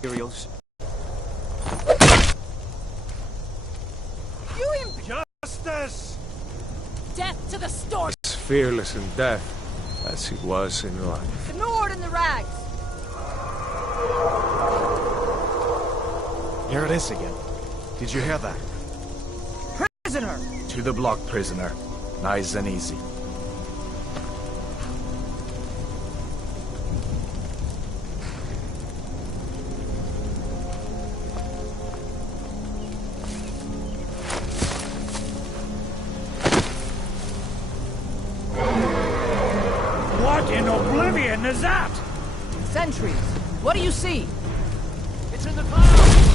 materials. Justice! Death to the stork! As fearless in death as he was in life. Ignored in the rags! Here it is again. Did you hear that? Prisoner! To the block, prisoner. Nice and easy. What in oblivion is that? Sentries! What do you see? It's in the clouds!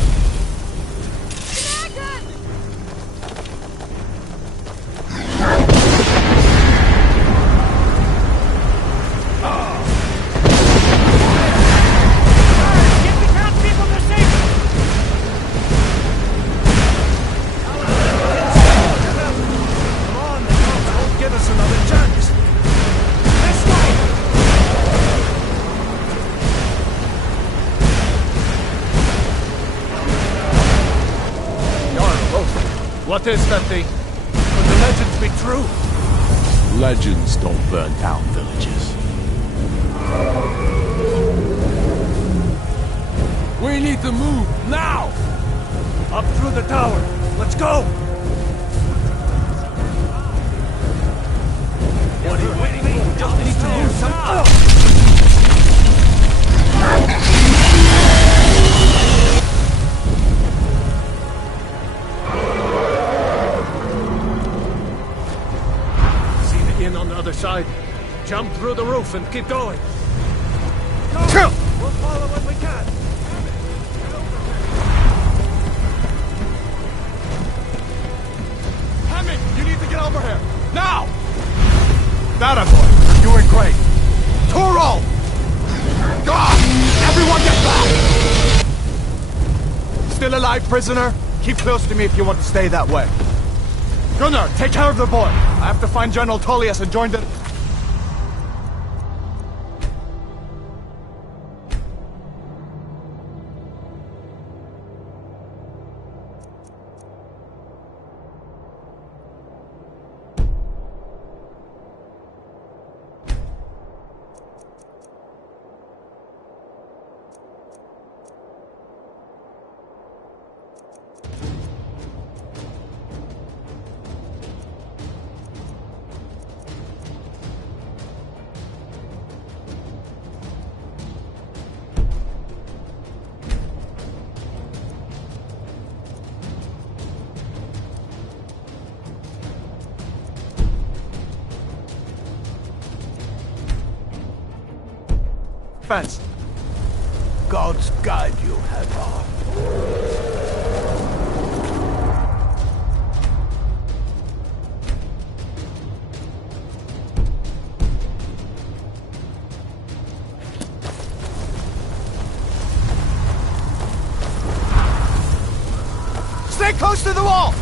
What is that thing? Could the legends be true? Legends don't burn down villages. We need to move, now! Up through the tower! Let's go! What are you waiting for? Just need to move some... On the other side. Jump through the roof and keep going. Go! We'll follow when we can. Hammond, you need to get over here. Now! That boy, you're doing great. Toro! God! Everyone get back! Still alive, prisoner? Keep close to me if you want to stay that way. Gunnar, take care of the boy. I have to find General Tullius and join the... Fence. Gods guide you, Hadvar. Stay close to the wall!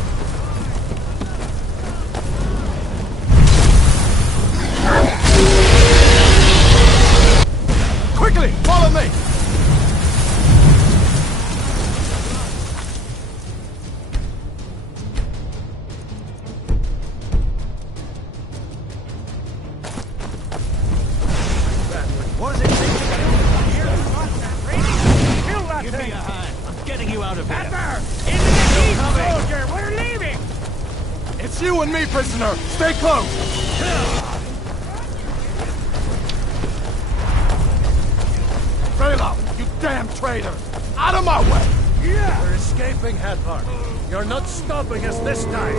Quickly, follow me! What is it? Give me a hand. I'm getting you out of here. Pepper! Into the deep, soldier! We're leaving! It's you and me, prisoner! Stay close! Freyla, you damn traitor! Out of my way! Yeah! We're escaping, Hadvar. You're not stopping us this time.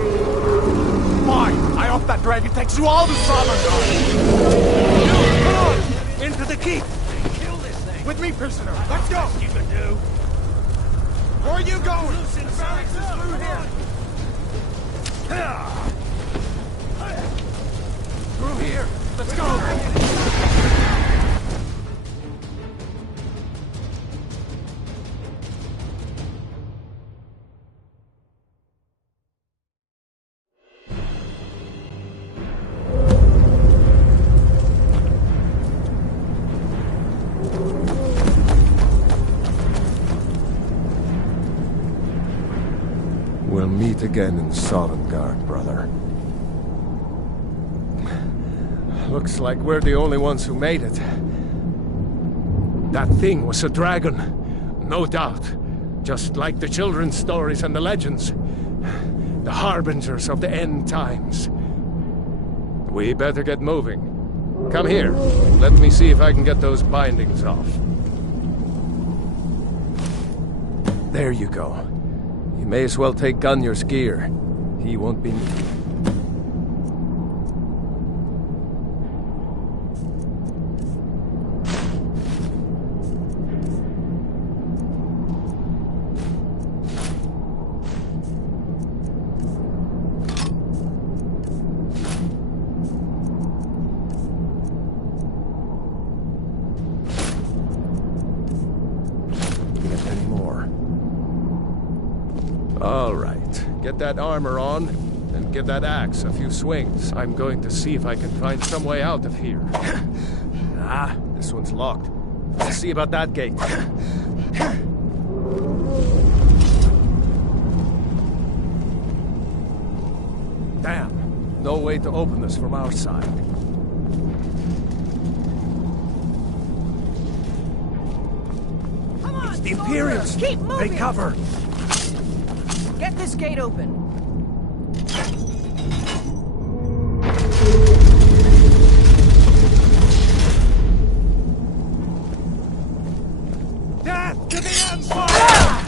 Fine! I hope that dragon takes you all to Summertime! Come on! Into the keep! Kill this thing! With me, prisoner! Let's go! You can do! Where are you going? Loose inside! Through here! Through here. Let's go. meet again in Sovngarde, brother. Looks like we're the only ones who made it. That thing was a dragon, no doubt. Just like the children's stories and the legends. The harbingers of the end times. We better get moving. Come here. Let me see if I can get those bindings off. There you go. You may as well take Gunjar's gear. He won't be... All right, get that armor on, and give that axe a few swings. I'm going to see if I can find some way out of here. Ah, this one's locked. Let's see about that gate. Damn, no way to open this from our side. Come on, It's the Imperials! Keep moving! Take cover! Get this gate open. Death to the Empire!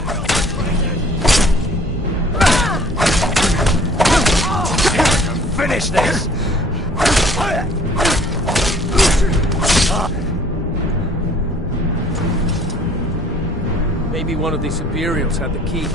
Finish this! Maybe one of these Imperials had the key.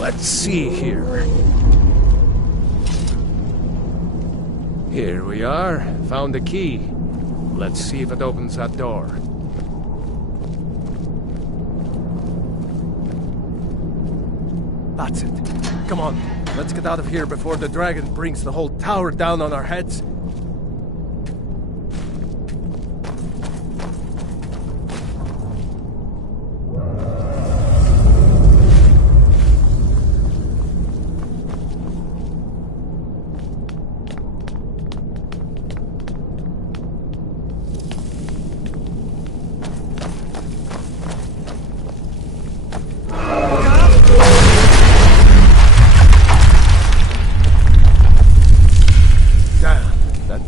Let's see here. Here we are. Found the key. Let's see if it opens that door. That's it. Come on. Let's get out of here before the dragon brings the whole tower down on our heads.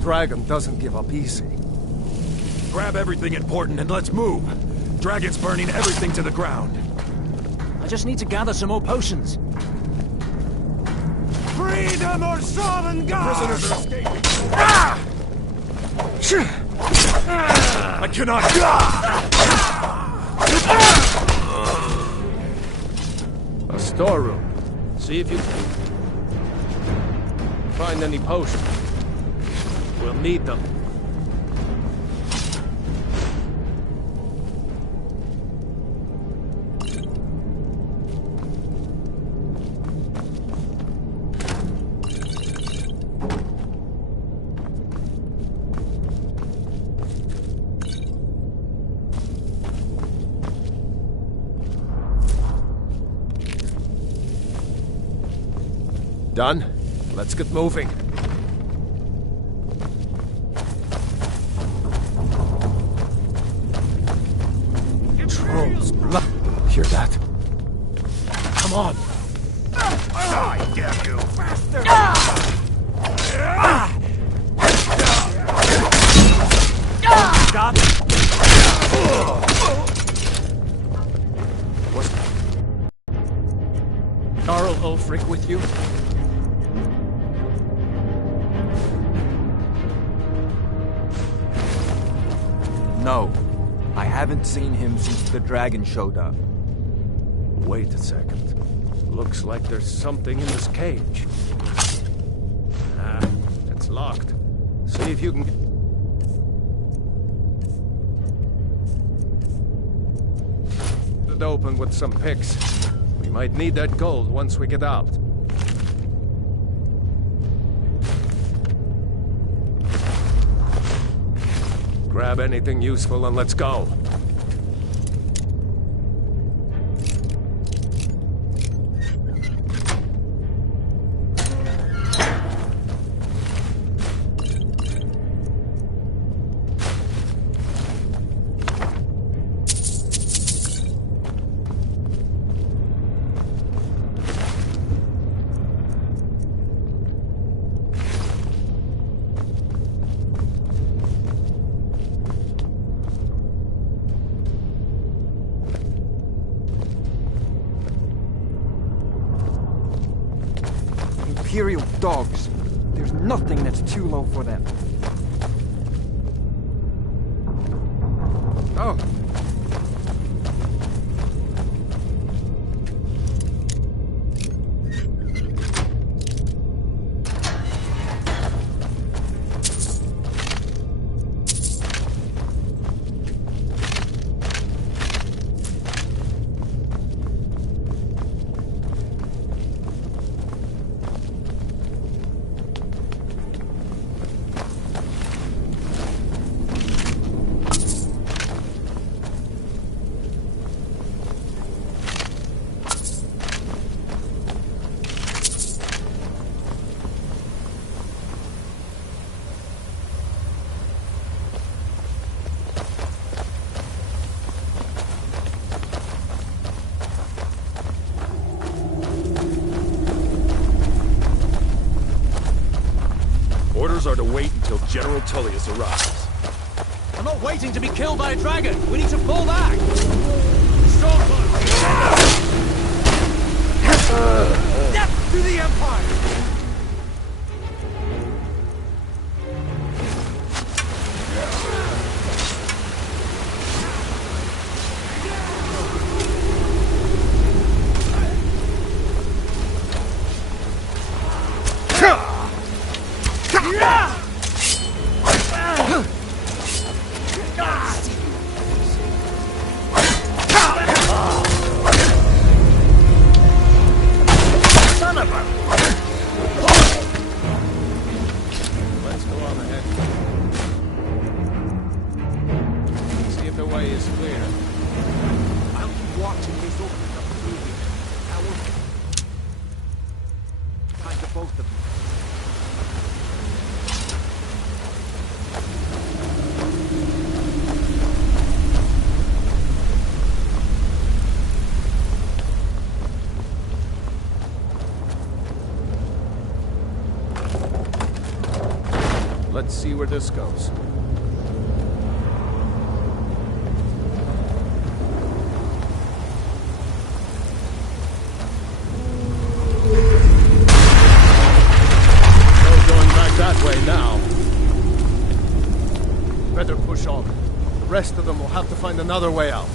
Dragon doesn't give up easy. Grab everything important and let's move. Dragon's burning everything to the ground. I just need to gather some more potions. Freedom or Sovngarde! Prisoners are escaping. I cannot. A storeroom. See if you can find any potions. We'll need them. Done? Let's get moving. Trolls. Hear that? Come on. Die, damn you! Faster! Stop! Was Jarl Ulfric with you? No, I Haven't seen him since the dragon showed up. Wait a second. Looks like there's something in this cage. Ah, it's locked. See if you can... it open with some picks. We might need that gold once we get out. Grab anything useful and let's go. Imperial dogs. There's nothing that's too low for them. Oh. Orders are to wait until General Tullius arrives. I'm not waiting to be killed by a dragon. We need to fall back. Death to the Empire! Let's go on ahead. See if the way is clear. I'll keep watching this opening up through here. Time to both of them. Let's see where this goes. No going back that way now. Better push on. The rest of them will have to find another way out.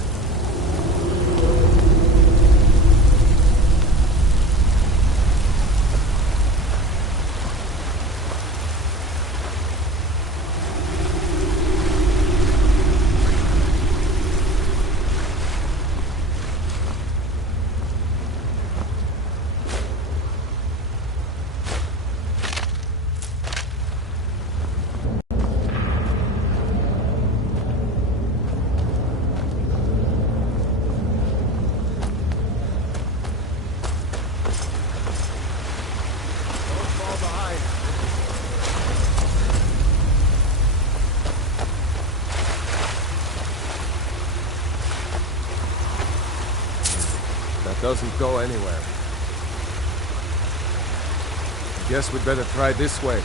That doesn't go anywhere. Guess we'd better try this way.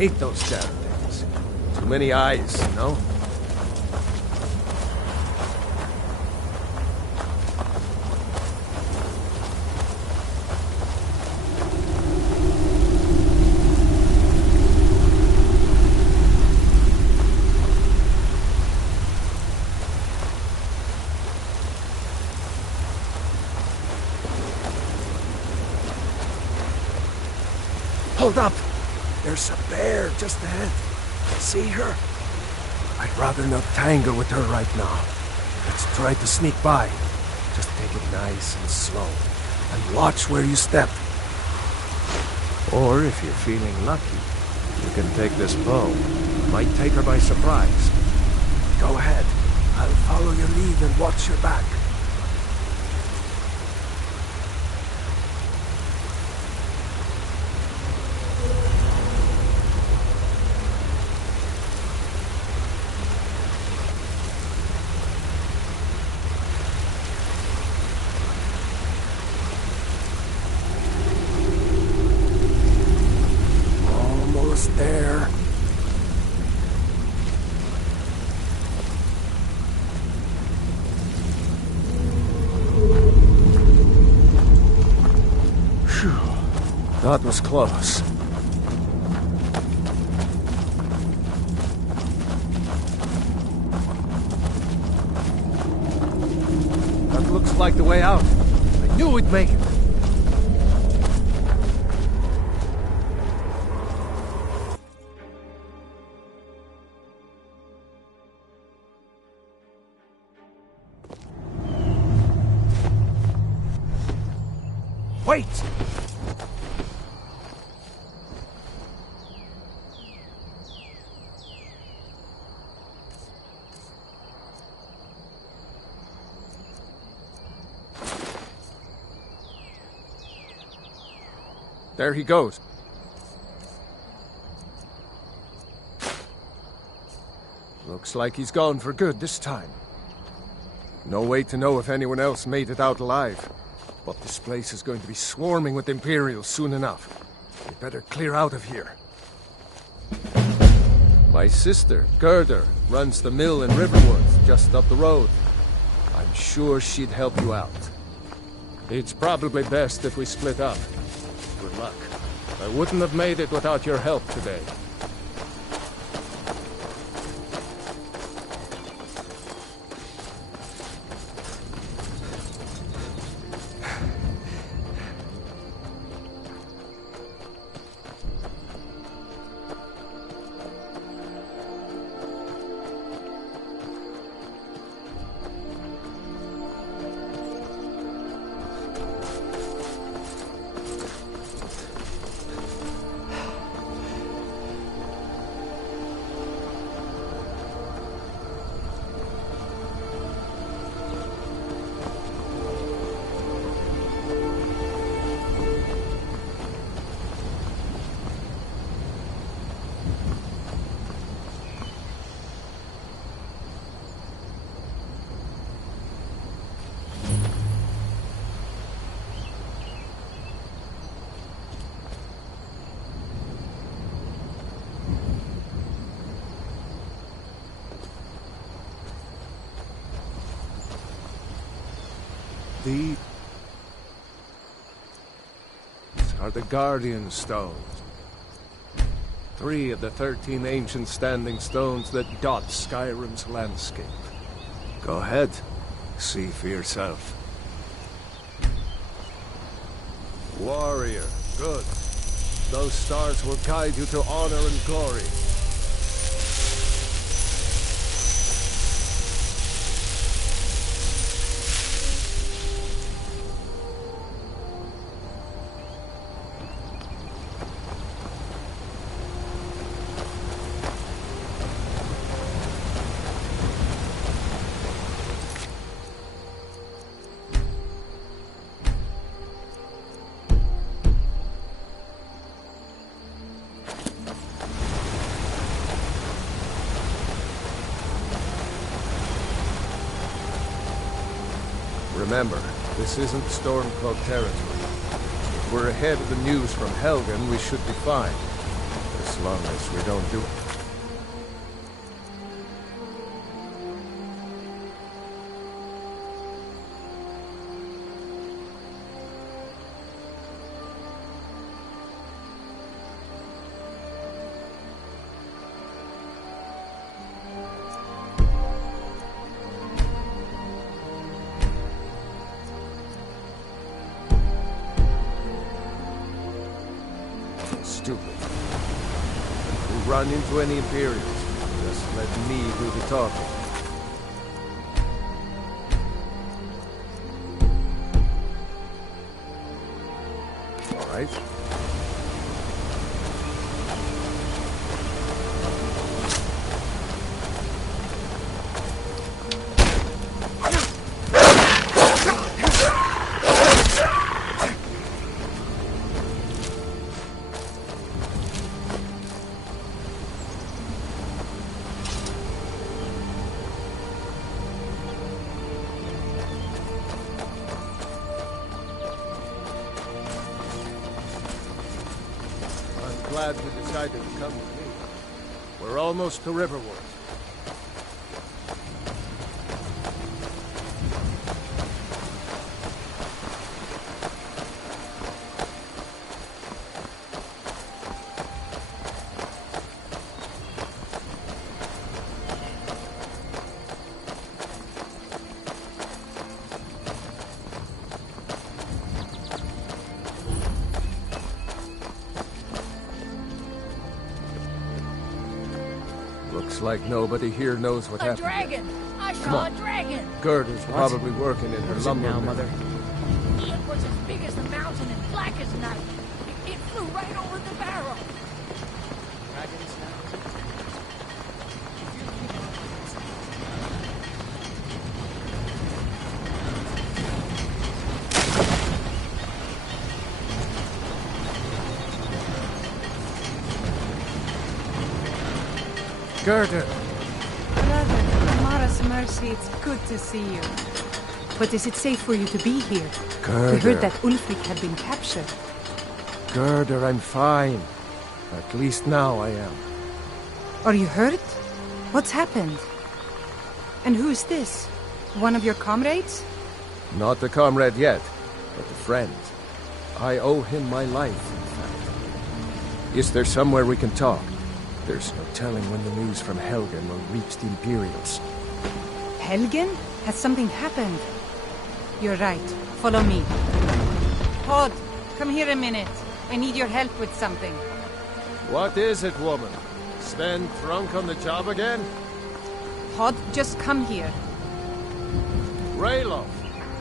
hate those damn things. Too many eyes, you know? Hold up! There's a bear just ahead. See her? I'd rather not tangle with her right now. Let's try to sneak by. Just take it nice and slow. And watch where you step. Or if you're feeling lucky, you can take this bow. Might take her by surprise. Go ahead. I'll follow your lead and watch your back. Almost there. Phew. That was close. That looks like the way out. I knew we'd make it. Wait! There he goes. Looks like he's gone for good this time. No way to know if anyone else made it out alive. But this place is going to be swarming with Imperials soon enough. We better clear out of here. My sister, Gerda, runs the mill in Riverworth, just up the road. I'm sure she'd help you out. It's probably best if we split up. Good luck. I wouldn't have made it without your help today. These are the Guardian Stones. 3 of the 13 ancient standing stones that dot Skyrim's landscape. Go ahead, see for yourself. Warrior, good. Those stars will guide you to honor and glory. Remember, this isn't Stormcloak territory. If we're ahead of the news from Helgen, we should be fine. As as long as we don't do it. Stupid. If we run into any Imperials, just let me do the talking. All right. Glad you decided to come with me. We're almost to Riverwood. Looks like nobody here knows what happened. A dragon! I saw a dragon! Gerda's probably working in her lumber now, mill. Mother? It was as big as the mountain and black as night. It flew right over the barrel. Gerda! Brother, Mara's mercy, it's good to see you. But is it safe for you to be here? Gerda! We heard that Ulfric had been captured. Gerda, I'm fine. At least now I am. Are you hurt? What's happened? And who is this? One of your comrades? Not a comrade yet, but a friend. I owe him my life, in fact. Is there somewhere we can talk? There's no telling when the news from Helgen will reach the Imperials. Helgen? Has something happened? You're right. Follow me. Todd, come here a minute. I need your help with something. What is it, woman? Sven drunk on the job again? Todd, just come here. Rayloff,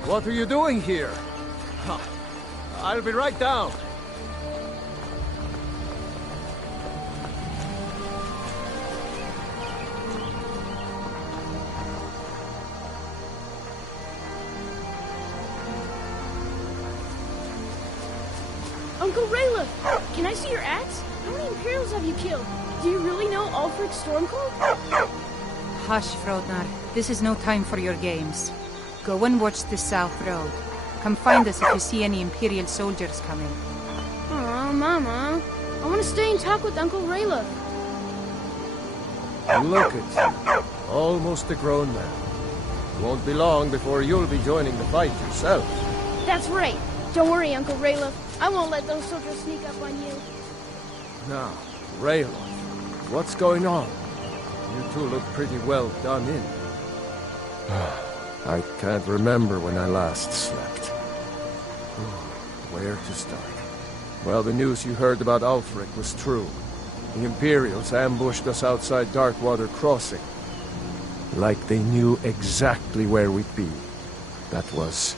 what are you doing here? Huh. I'll be right down. Uncle Rayla, can I see your axe? How many Imperials have you killed? Do you really know Ulfric Stormcloak? Hush, Frodnar. This is no time for your games. Go and watch the South Road. Come find us if you see any Imperial soldiers coming. Aw, Mama. I want to stay and talk with Uncle Rayla. Look at you. Almost a grown man. Won't be long before you'll be joining the fight yourself. That's right. Don't worry, Uncle Rayla. I won't let those soldiers sneak up on you. Now, Rayloff, what's going on? You two look pretty well done in. I can't remember when I last slept. Where to start? Well, the news you heard about Ulfric was true. The Imperials ambushed us outside Darkwater Crossing. Like they knew exactly where we'd be. That was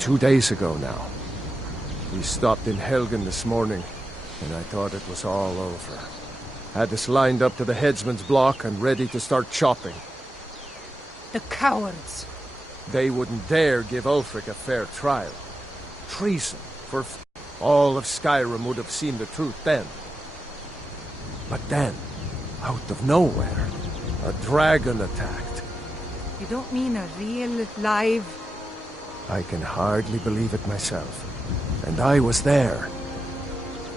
2 days ago now. We stopped in Helgen this morning, and I thought it was all over. Had us lined up to the headsman's block and ready to start chopping. The cowards! They wouldn't dare give Ulfric a fair trial. Treason for all of Skyrim would have seen the truth then. But then, out of nowhere, a dragon attacked. You don't mean a real, live... I can hardly believe it myself. And I was there.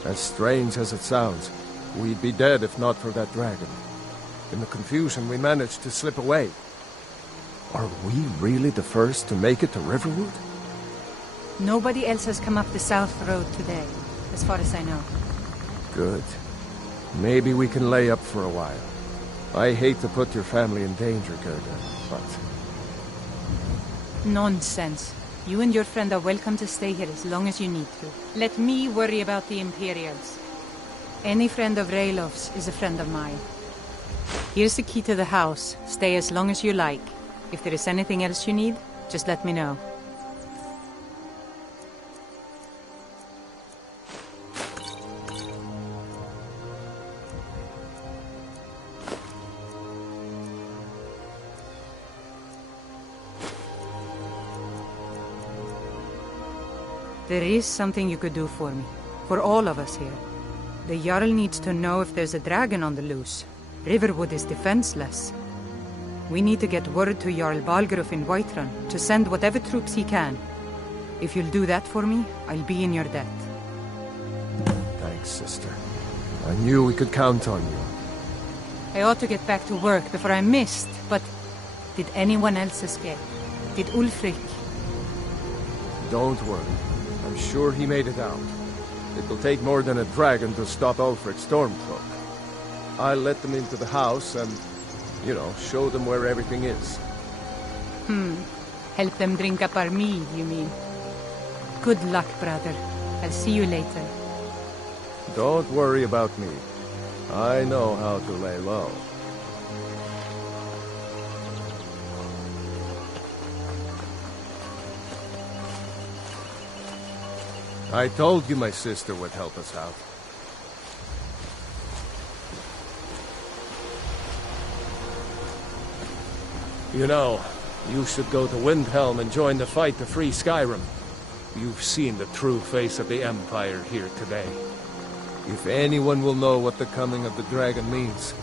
As strange as it sounds, We'd be dead if not for that dragon. In the confusion, we managed to slip away. Are we really the first to make it to Riverwood? Nobody else has come up the South Road today, as far as I know. Good. Maybe we can lay up for a while. I hate to put your family in danger, Gerda, but... Nonsense. You and your friend are welcome to stay here as long as you need to. Let me worry about the Imperials. Any friend of Raylov's is a friend of mine. Here's the key to the house. Stay as long as you like. If there is anything else you need, just let me know. There is something you could do for me. For all of us here. The Jarl needs to know if there's a dragon on the loose. Riverwood is defenseless. We need to get word to Jarl Balgruuf in Whiterun to send whatever troops he can. If you'll do that for me, I'll be in your debt. Thanks, sister. I knew we could count on you. I ought to get back to work before I missed, but... Did anyone else escape? Did Ulfric? Don't worry. I'm sure he made it out. It'll take more than a dragon to stop Ulfric's Stormcloak. I'll let them into the house and, you know, show them where everything is. Help them drink up our mead, you mean? Good luck, brother. I'll see you later. Don't worry about me. I know how to lay low. I told you my sister would help us out. You know, you should go to Windhelm and join the fight to free Skyrim. You've seen the true face of the Empire here today. If anyone will know what the coming of the dragon means,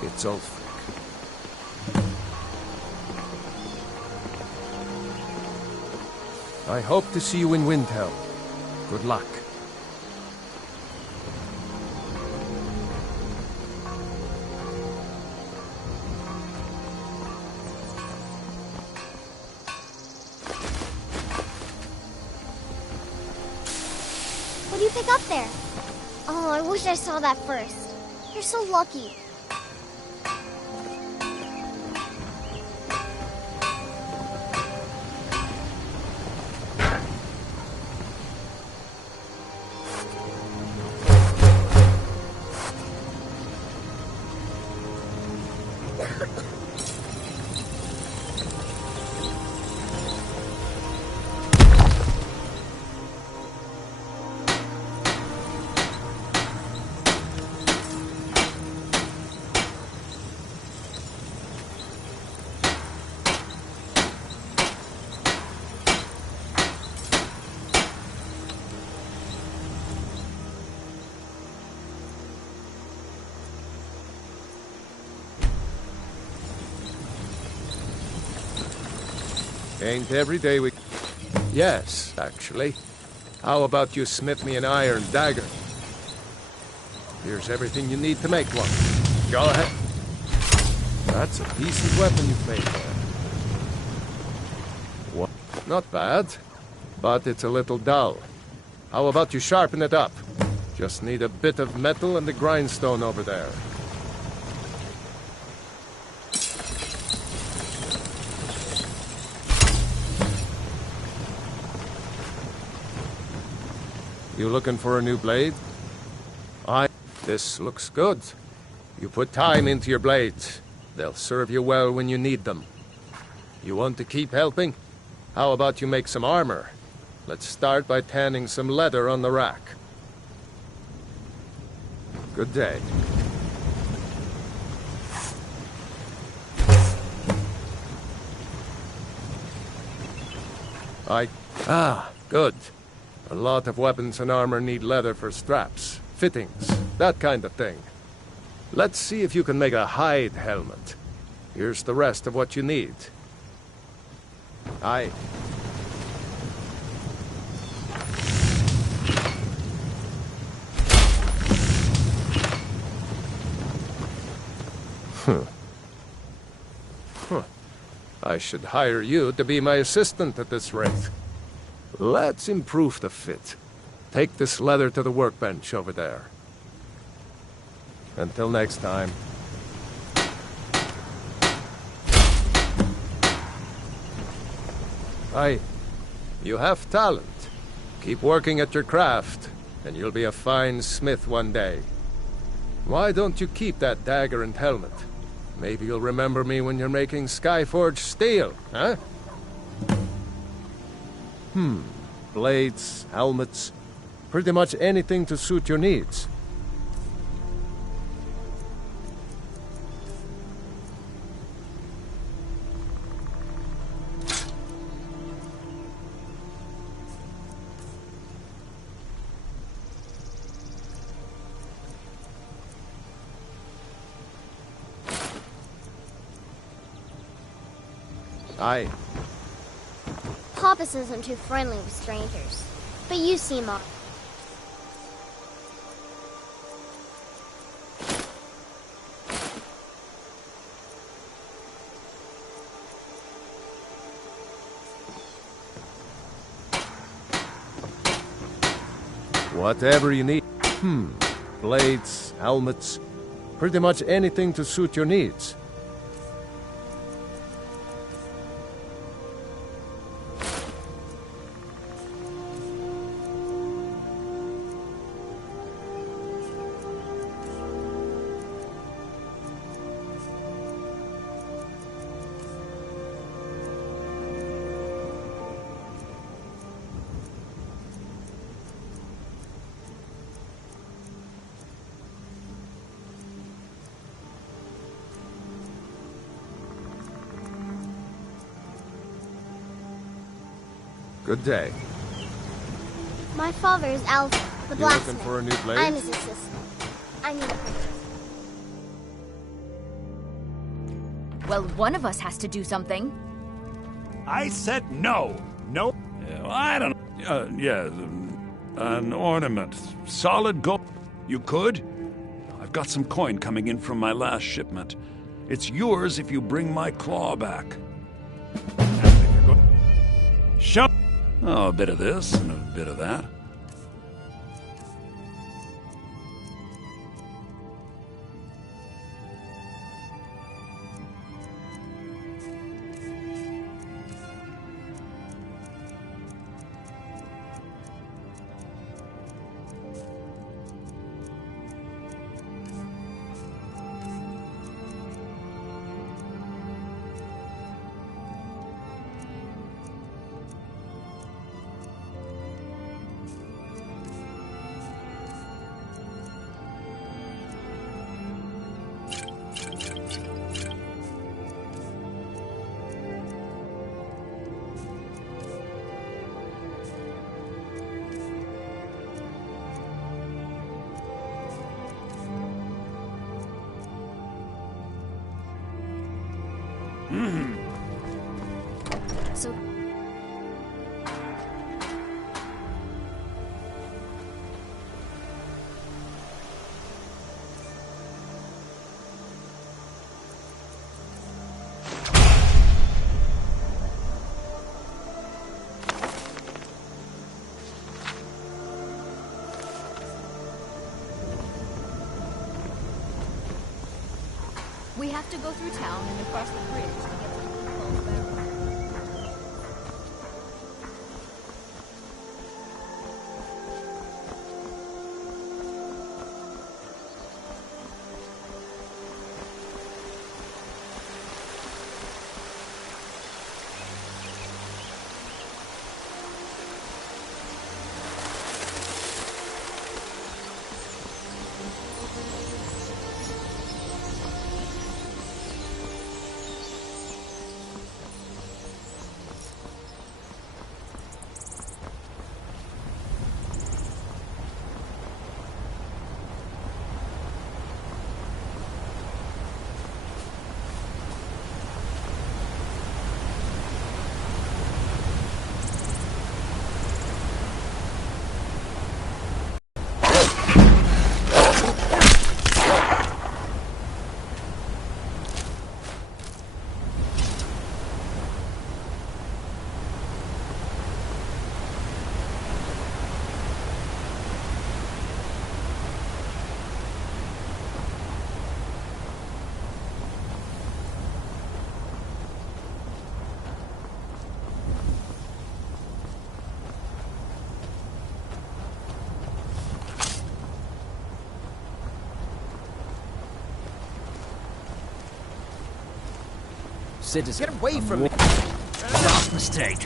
it's Ulfric. I hope to see you in Windhelm. Good luck. What do you pick up there? Oh, I wish I saw that first. You're so lucky. Ain't every day we... Yes, actually. How about you smith me an iron dagger? Here's everything you need to make one. Go ahead. That's a decent weapon you've made there. What? Not bad, but it's a little dull. How about you sharpen it up? Just need a bit of metal and the grindstone over there. You looking for a new blade? This looks good. You put time into your blades. They'll serve you well when you need them. You want to keep helping? How about you make some armor? Let's start by tanning some leather on the rack. Good day. Good. A lot of weapons and armor need leather for straps, fittings, that kind of thing. Let's see if you can make a hide helmet. Here's the rest of what you need. I should hire you to be my assistant at this rate. Let's improve the fit. Take this leather to the workbench over there. Until next time. You have talent. Keep working at your craft, and you'll be a fine smith one day. Why don't you keep that dagger and helmet? Maybe you'll remember me when you're making Skyforged steel, huh? Blades, helmets, pretty much anything to suit your needs. Aye. Papas isn't too friendly with strangers, but you seem odd. Whatever you need. Blades, helmets, pretty much anything to suit your needs. Good day. My father is Alvin, the You blacksmith. looking for a new blade? I'm his assistant. I mean, Well, one of us has to do something. I said no. No. I don't. Yeah, an ornament, solid gold. You could. I've got some coin coming in from my last shipment. It's yours if you bring my claw back. Show. Oh, a bit of this and a bit of that. So... We have to go through town and across the bridge to get to the Falls Barrow. citizen. Get away from me! Last mistake.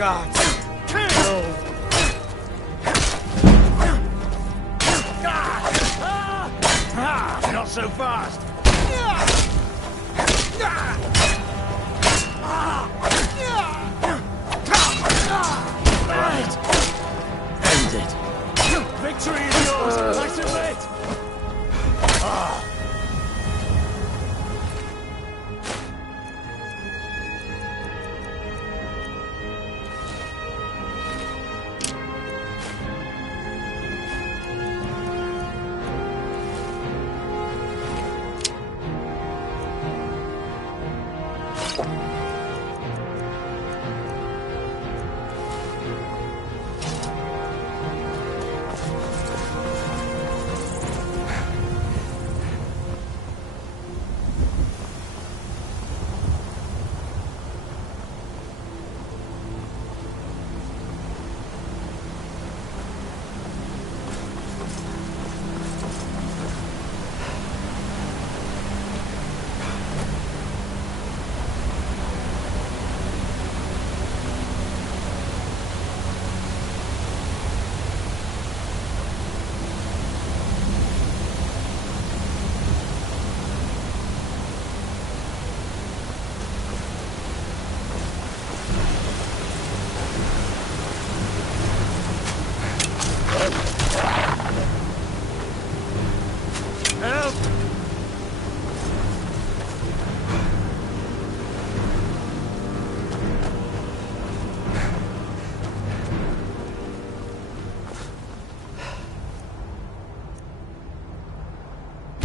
God. Not so fast. Right. End it. Victory is yours! I submit!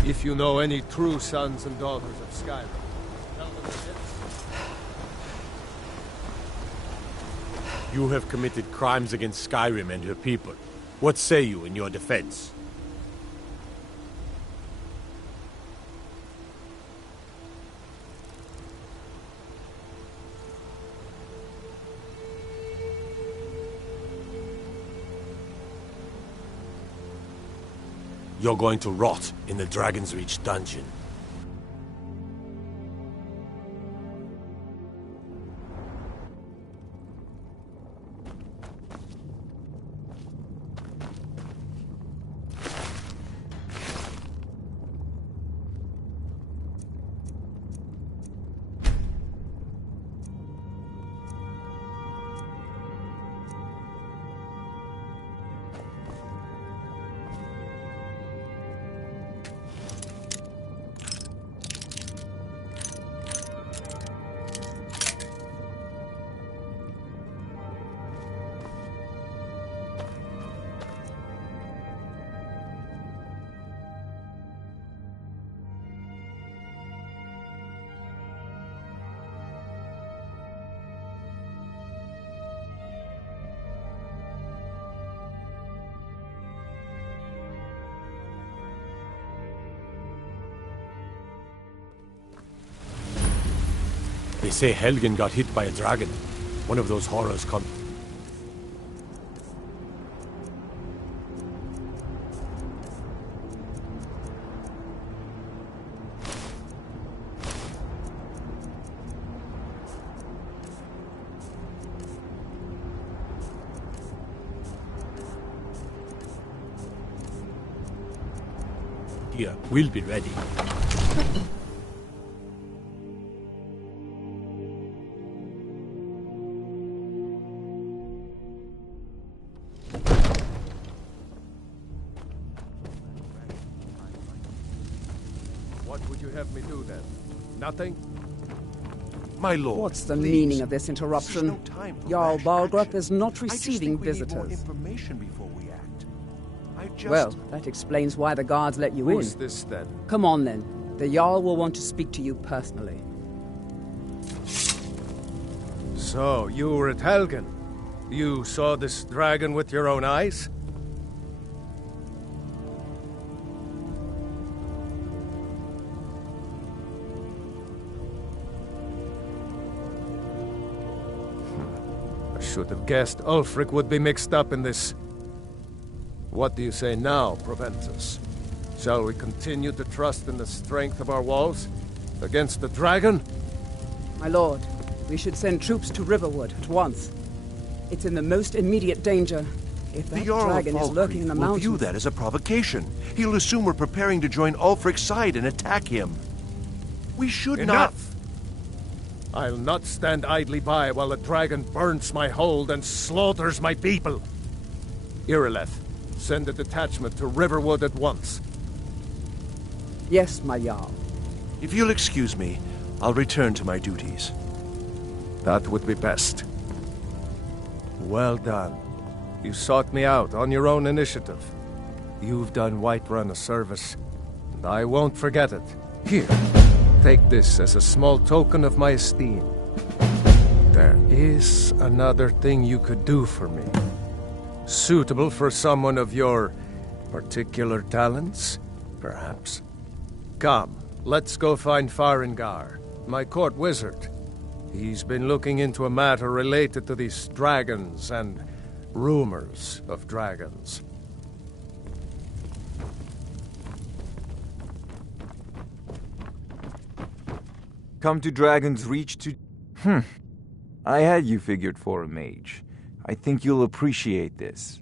If you know any true sons and daughters of Skyrim, tell them this. You have committed crimes against Skyrim and her people. What say you in your defense? You're going to rot in the Dragon's Reach dungeon. They say Helgen got hit by a dragon. One of those horrors come. Here, we'll be ready. What would you have me do then? Nothing? My lord, What's the please. meaning of this interruption? No time for Jarl rash Balgrup action. is not I just receiving think we need more visitors. information before we act. I just... Well, that explains why the guards let you Who's in. this then? Come on then. The Jarl will want to speak to you personally. So So, you were at Helgen. You saw this dragon with your own eyes? I should have guessed Ulfric would be mixed up in this. What do you say now, Proventus? Shall we continue to trust in the strength of our walls against the dragon? My lord, we should send troops to Riverwood at once. It's in the most immediate danger. If that dragon is lurking in the mountains... will view that as a provocation. He'll assume we're preparing to join Ulfric's side and attack him. We should not... Enough! I'll not stand idly by while the dragon burns my hold and slaughters my people. Irileth, send a detachment to Riverwood at once. Yes, my Jarl. If you'll excuse me, I'll return to my duties. That would be best. Well done. You sought me out on your own initiative. You've done Whiterun a service, and I won't forget it. Here, take this as a small token of my esteem. There is another thing you could do for me. Suitable for someone of your particular talents, perhaps. Come, let's go find Farengar, my court wizard. He's been looking into a matter related to these dragons and rumors of dragons. Come to Dragon's Reach to... I had you figured for a mage. I think you'll appreciate this.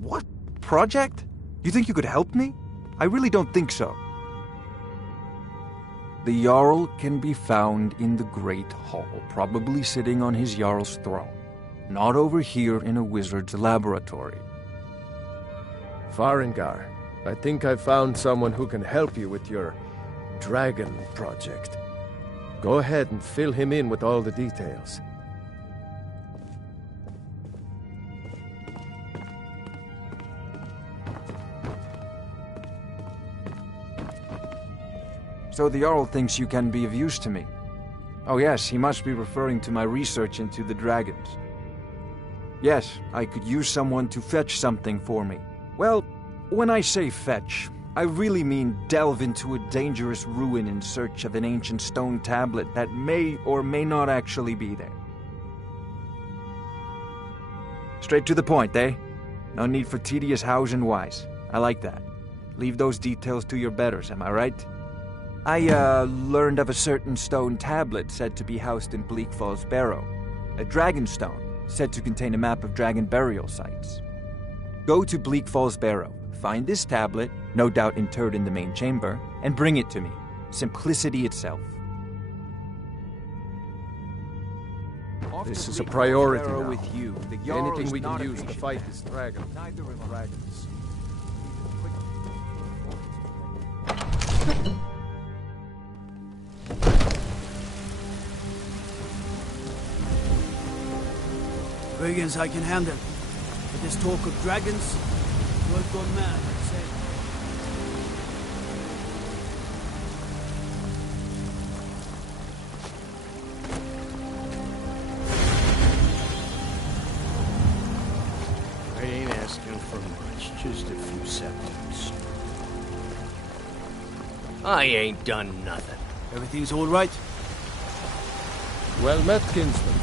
What? Project? You think you could help me? I really don't think so. The Jarl can be found in the Great Hall, probably sitting on his Jarl's throne. Not over here in a wizard's laboratory. Farengar, I think I found someone who can help you with your dragon project. Go ahead and fill him in with all the details. So the Jarl thinks you can be of use to me. Oh yes, he must be referring to my research into the dragons. Yes, I could use someone to fetch something for me. Well, when I say fetch, I really mean delve into a dangerous ruin in search of an ancient stone tablet that may or may not actually be there. Straight to the point, eh? No need for tedious hows and whys. I like that. Leave those details to your betters, am I right? I learned of a certain stone tablet said to be housed in Bleak Falls Barrow. A dragon stone, said to contain a map of dragon burial sites. Go to Bleak Falls Barrow, find this tablet, no doubt interred in the main chamber, and bring it to me. Simplicity itself. This is a priority now. With you. Anything we can use to fight this dragon. Neither of dragons. Brigands I can handle. But this talk of dragons, you have gone mad, I'd say. I ain't asking for much, just a few seconds. I ain't done nothing. Everything's all right? Well met, kinsman.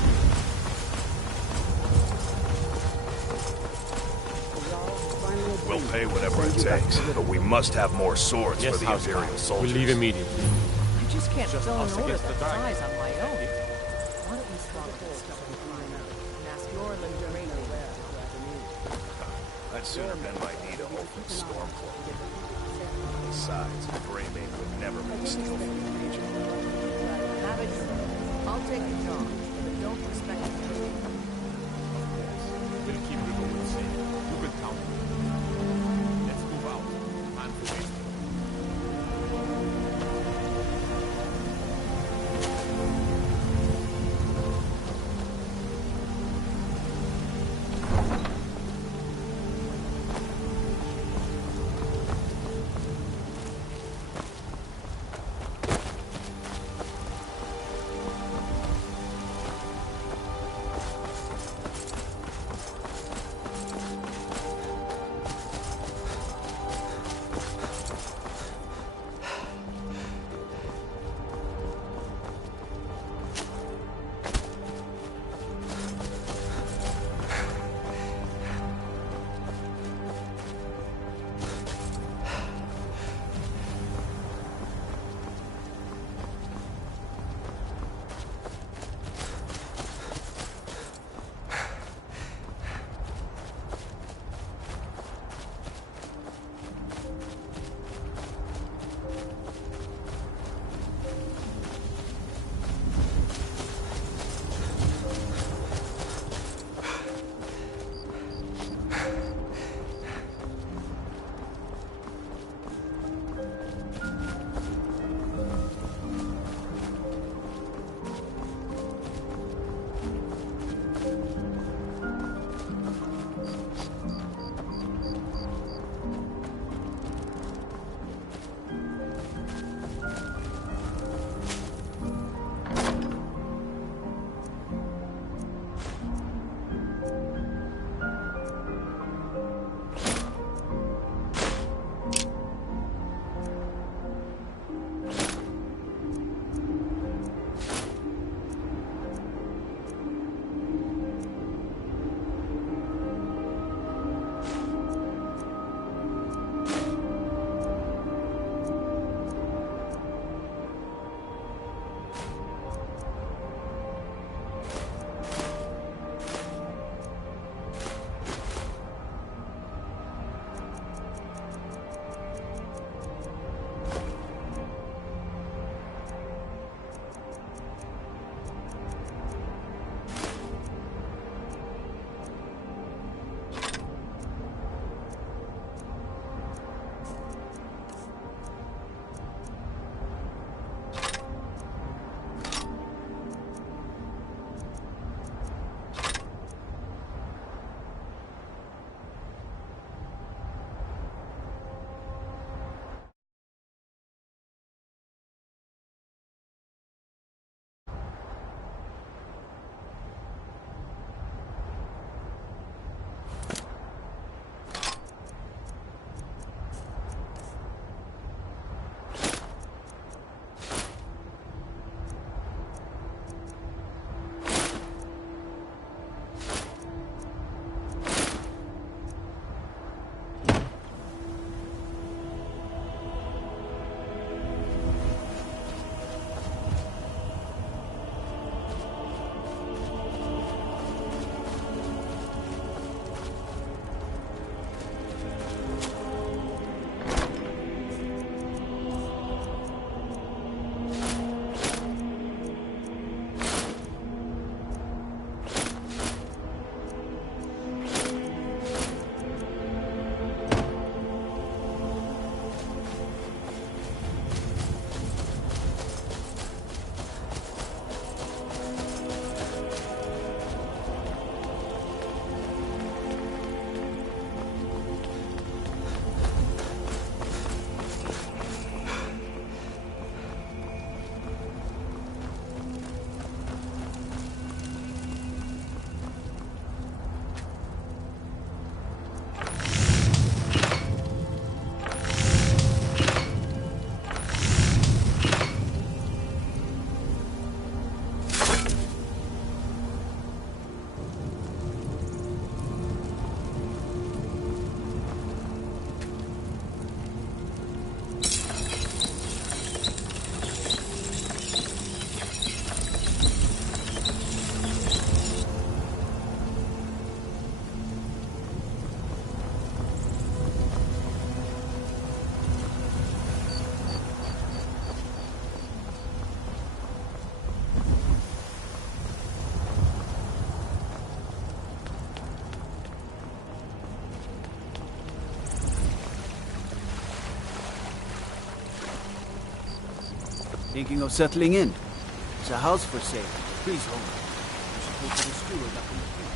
We'll pay whatever it takes, but we must have more swords for the Imperial soldiers. We'll leave immediately. I just can't fill an order that size on my own. Why don't we start this stuff and find out and ask Yorlin Dorino there? I'd sooner bend my knee to Ulfric's Stormcloak. Besides, Greymane would never make steel from the region. Have it. I'll take the job, but don't expect it to be. We'll keep Riverwood safe. You can count on it. Let's move out. Man for waste. Thinking of settling in? There's a house for sale. Please hold. You should go to the steward up in the field.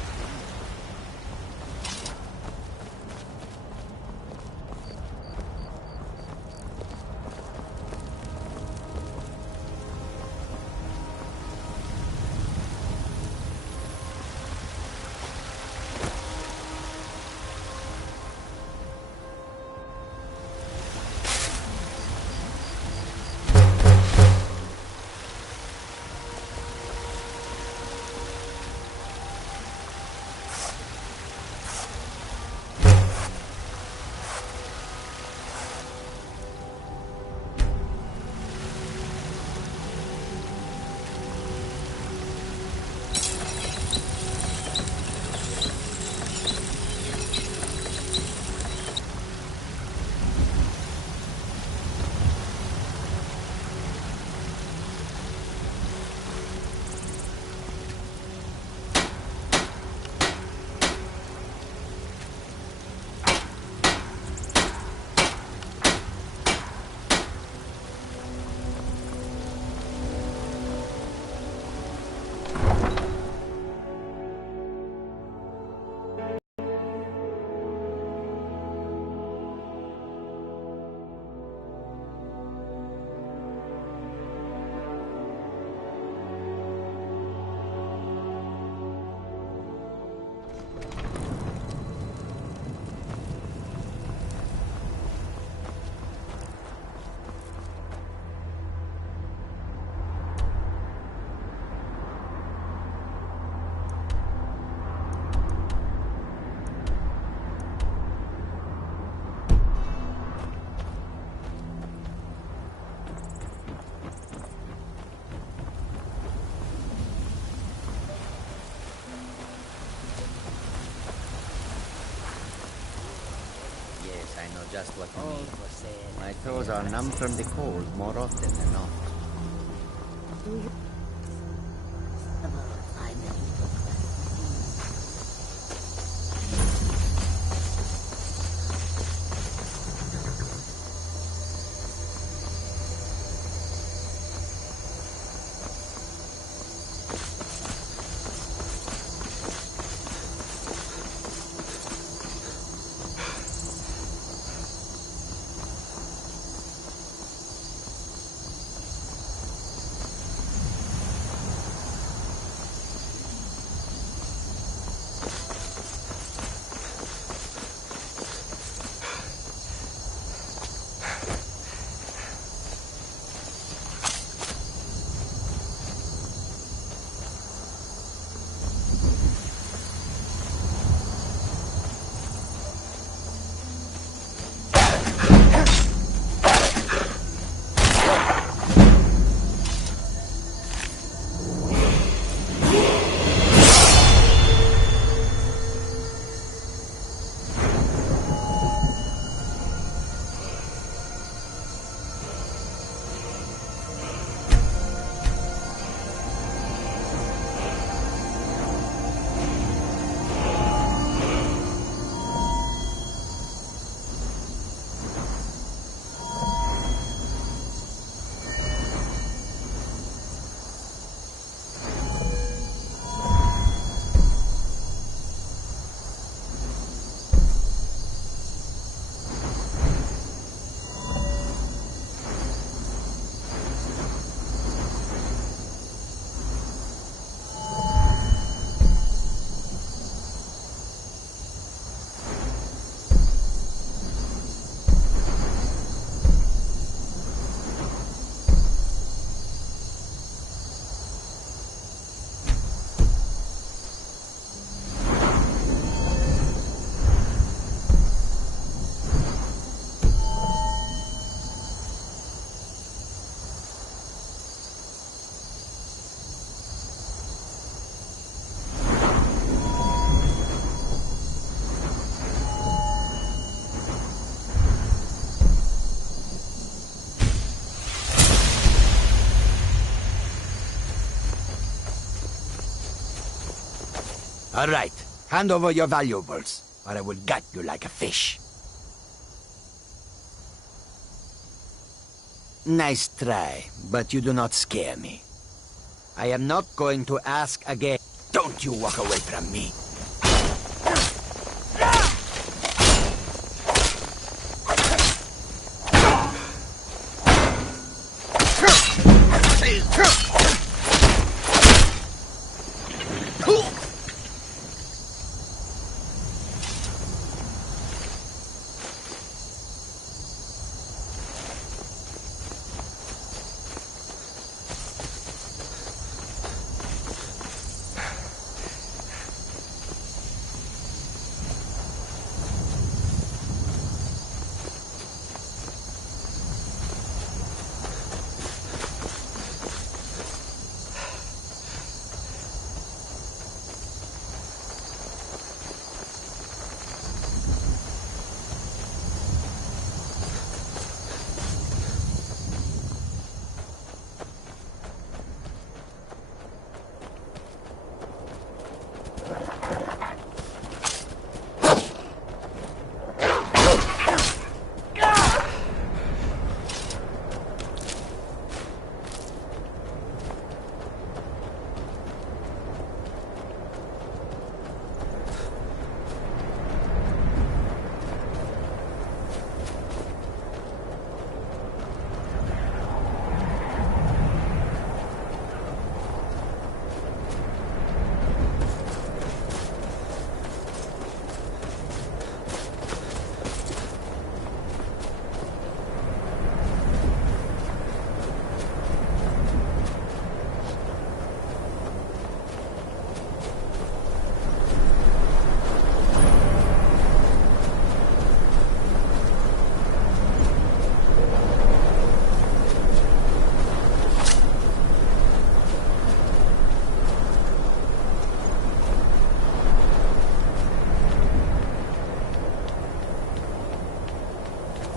I know just what you mean. My toes are numb from the cold more often than not. All right, hand over your valuables, or I will gut you like a fish. Nice try, but you do not scare me. I am not going to ask again. Don't you walk away from me.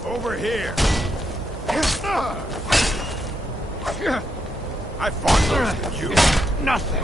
Over here. I fought worse than you. Nothing.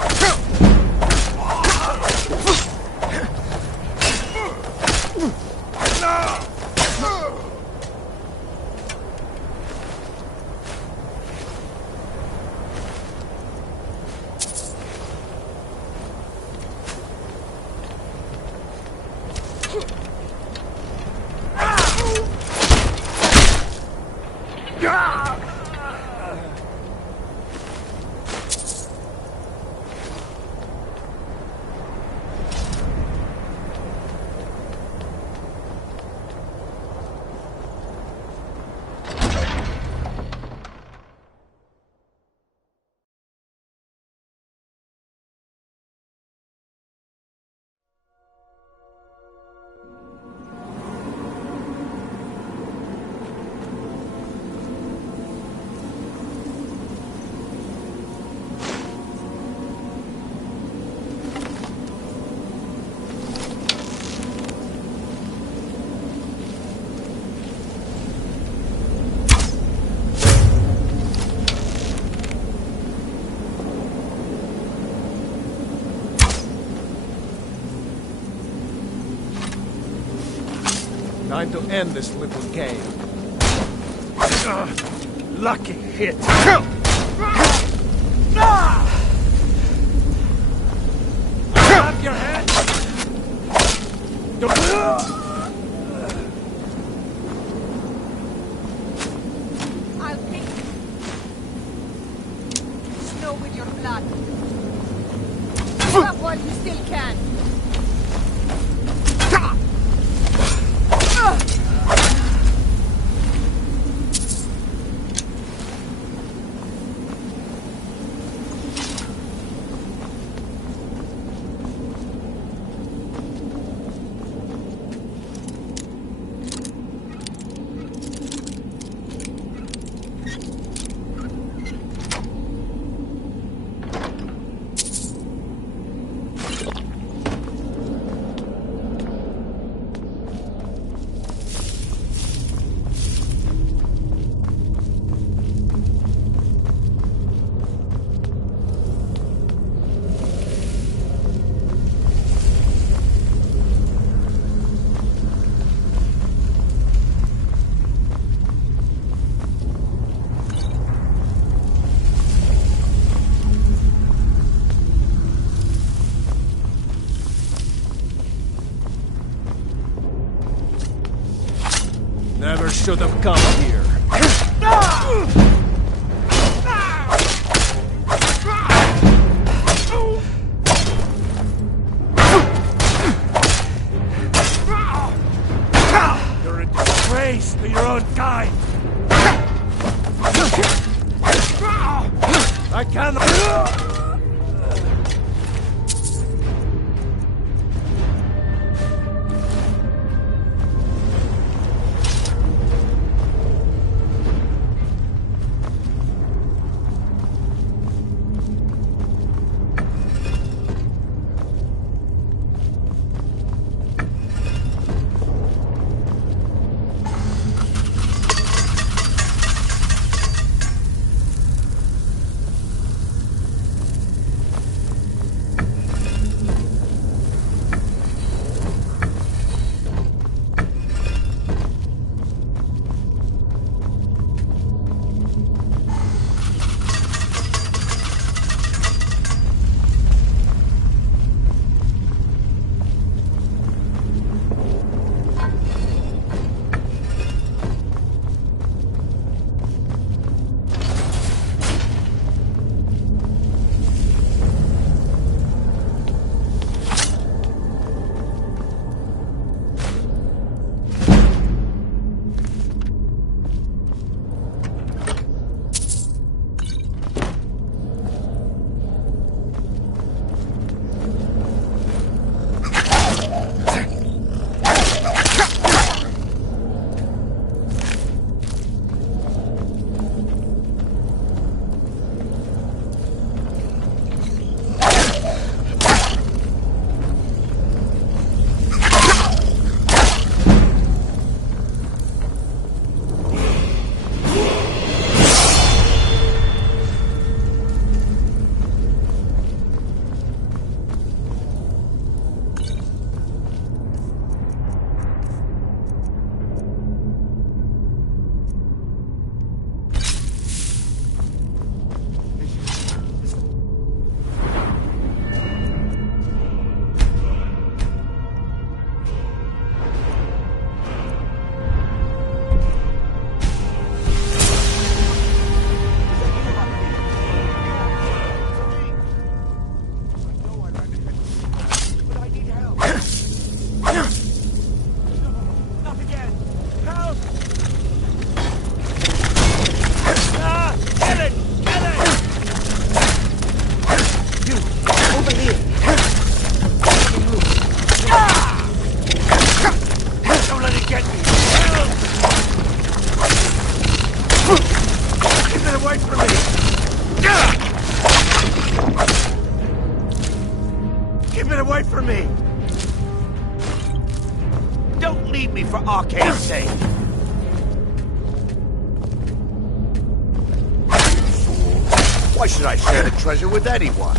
Time to end this little game. Lucky hit. Grab your head. I'll pick snow with your blood. Stop while you still can. never should have come here. You're a disgrace to your own kind. I cannot. Keep it away from me! Don't leave me for Arcane's sake! Why should I share the treasure with anyone?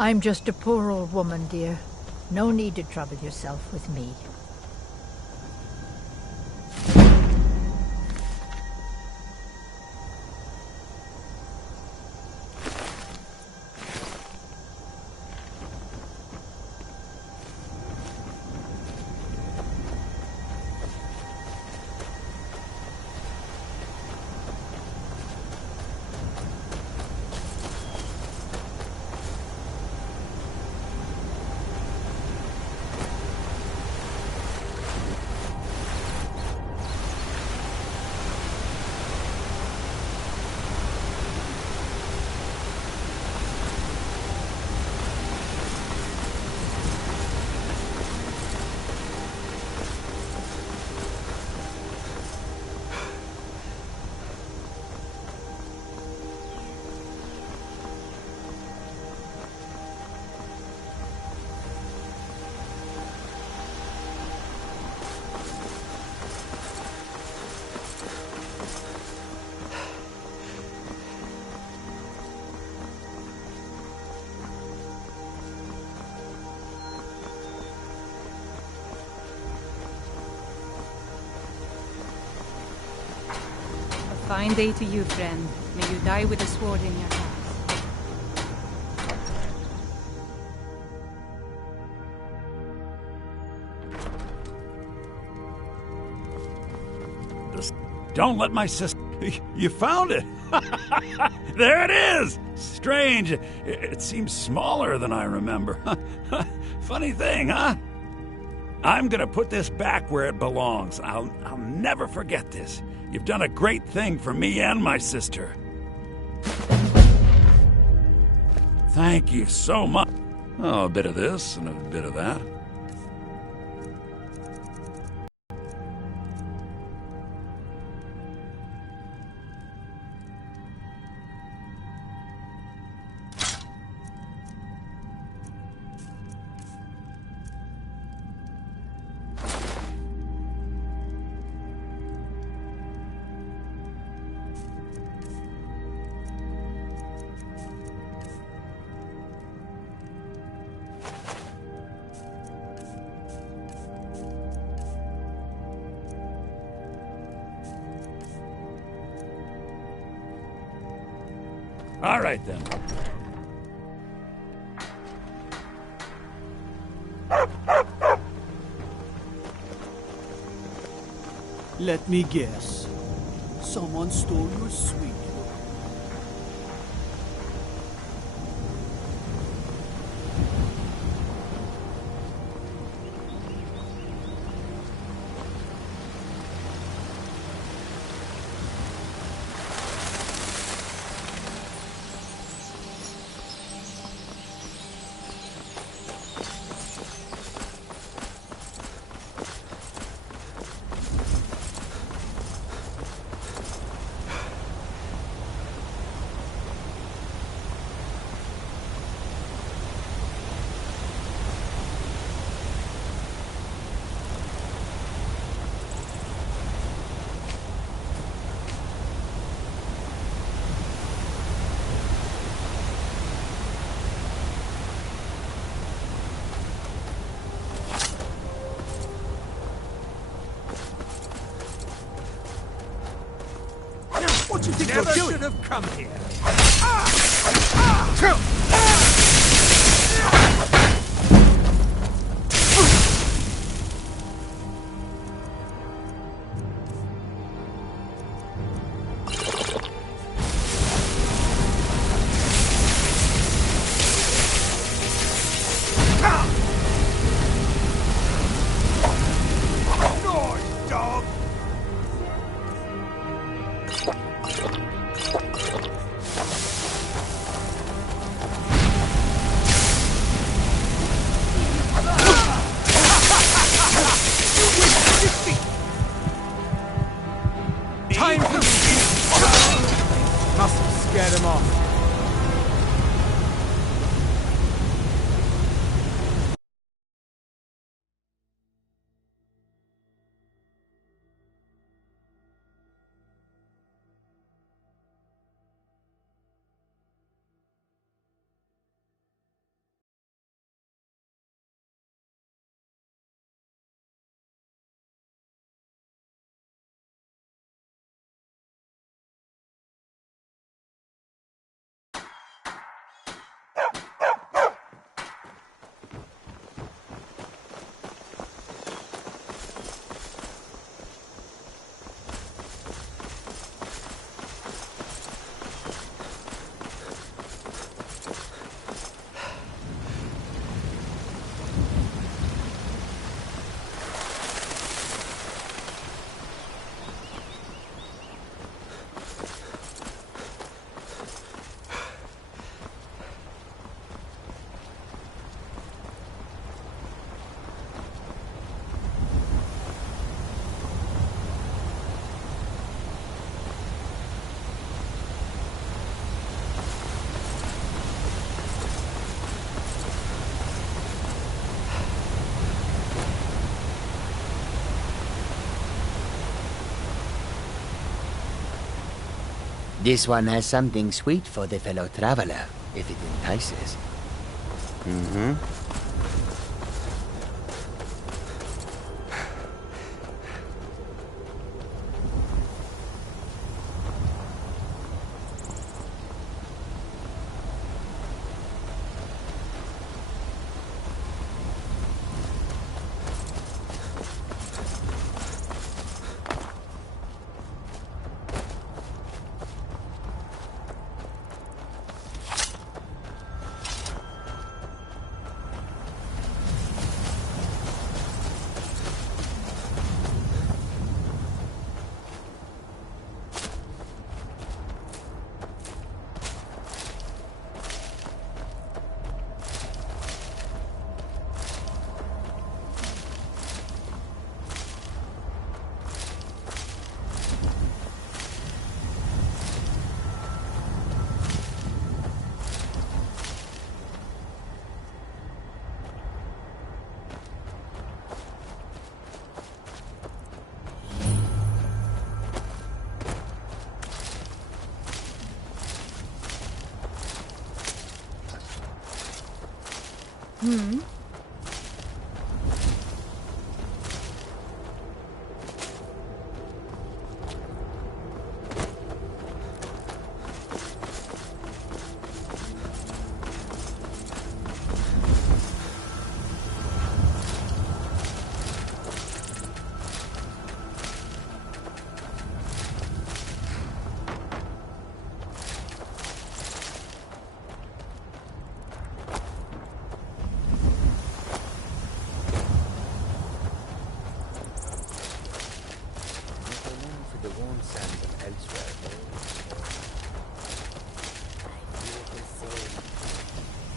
I'm just a poor old woman, dear. No need to trouble yourself with me. Fine day to you, friend. May you die with a sword in your hand. Don't let my sister... You found it! There it is! Strange. It seems smaller than I remember. Funny thing, huh? I'm gonna put this back where it belongs. I'll never forget this. You've done a great thing for me and my sister. Thank you so much. Oh, a bit of this and a bit of that. All right, then. Let me guess. Someone stole your sweet. What do you think Never you're doing? should have come here. This one has something sweet for the fellow traveler, if it entices. Mm-hmm.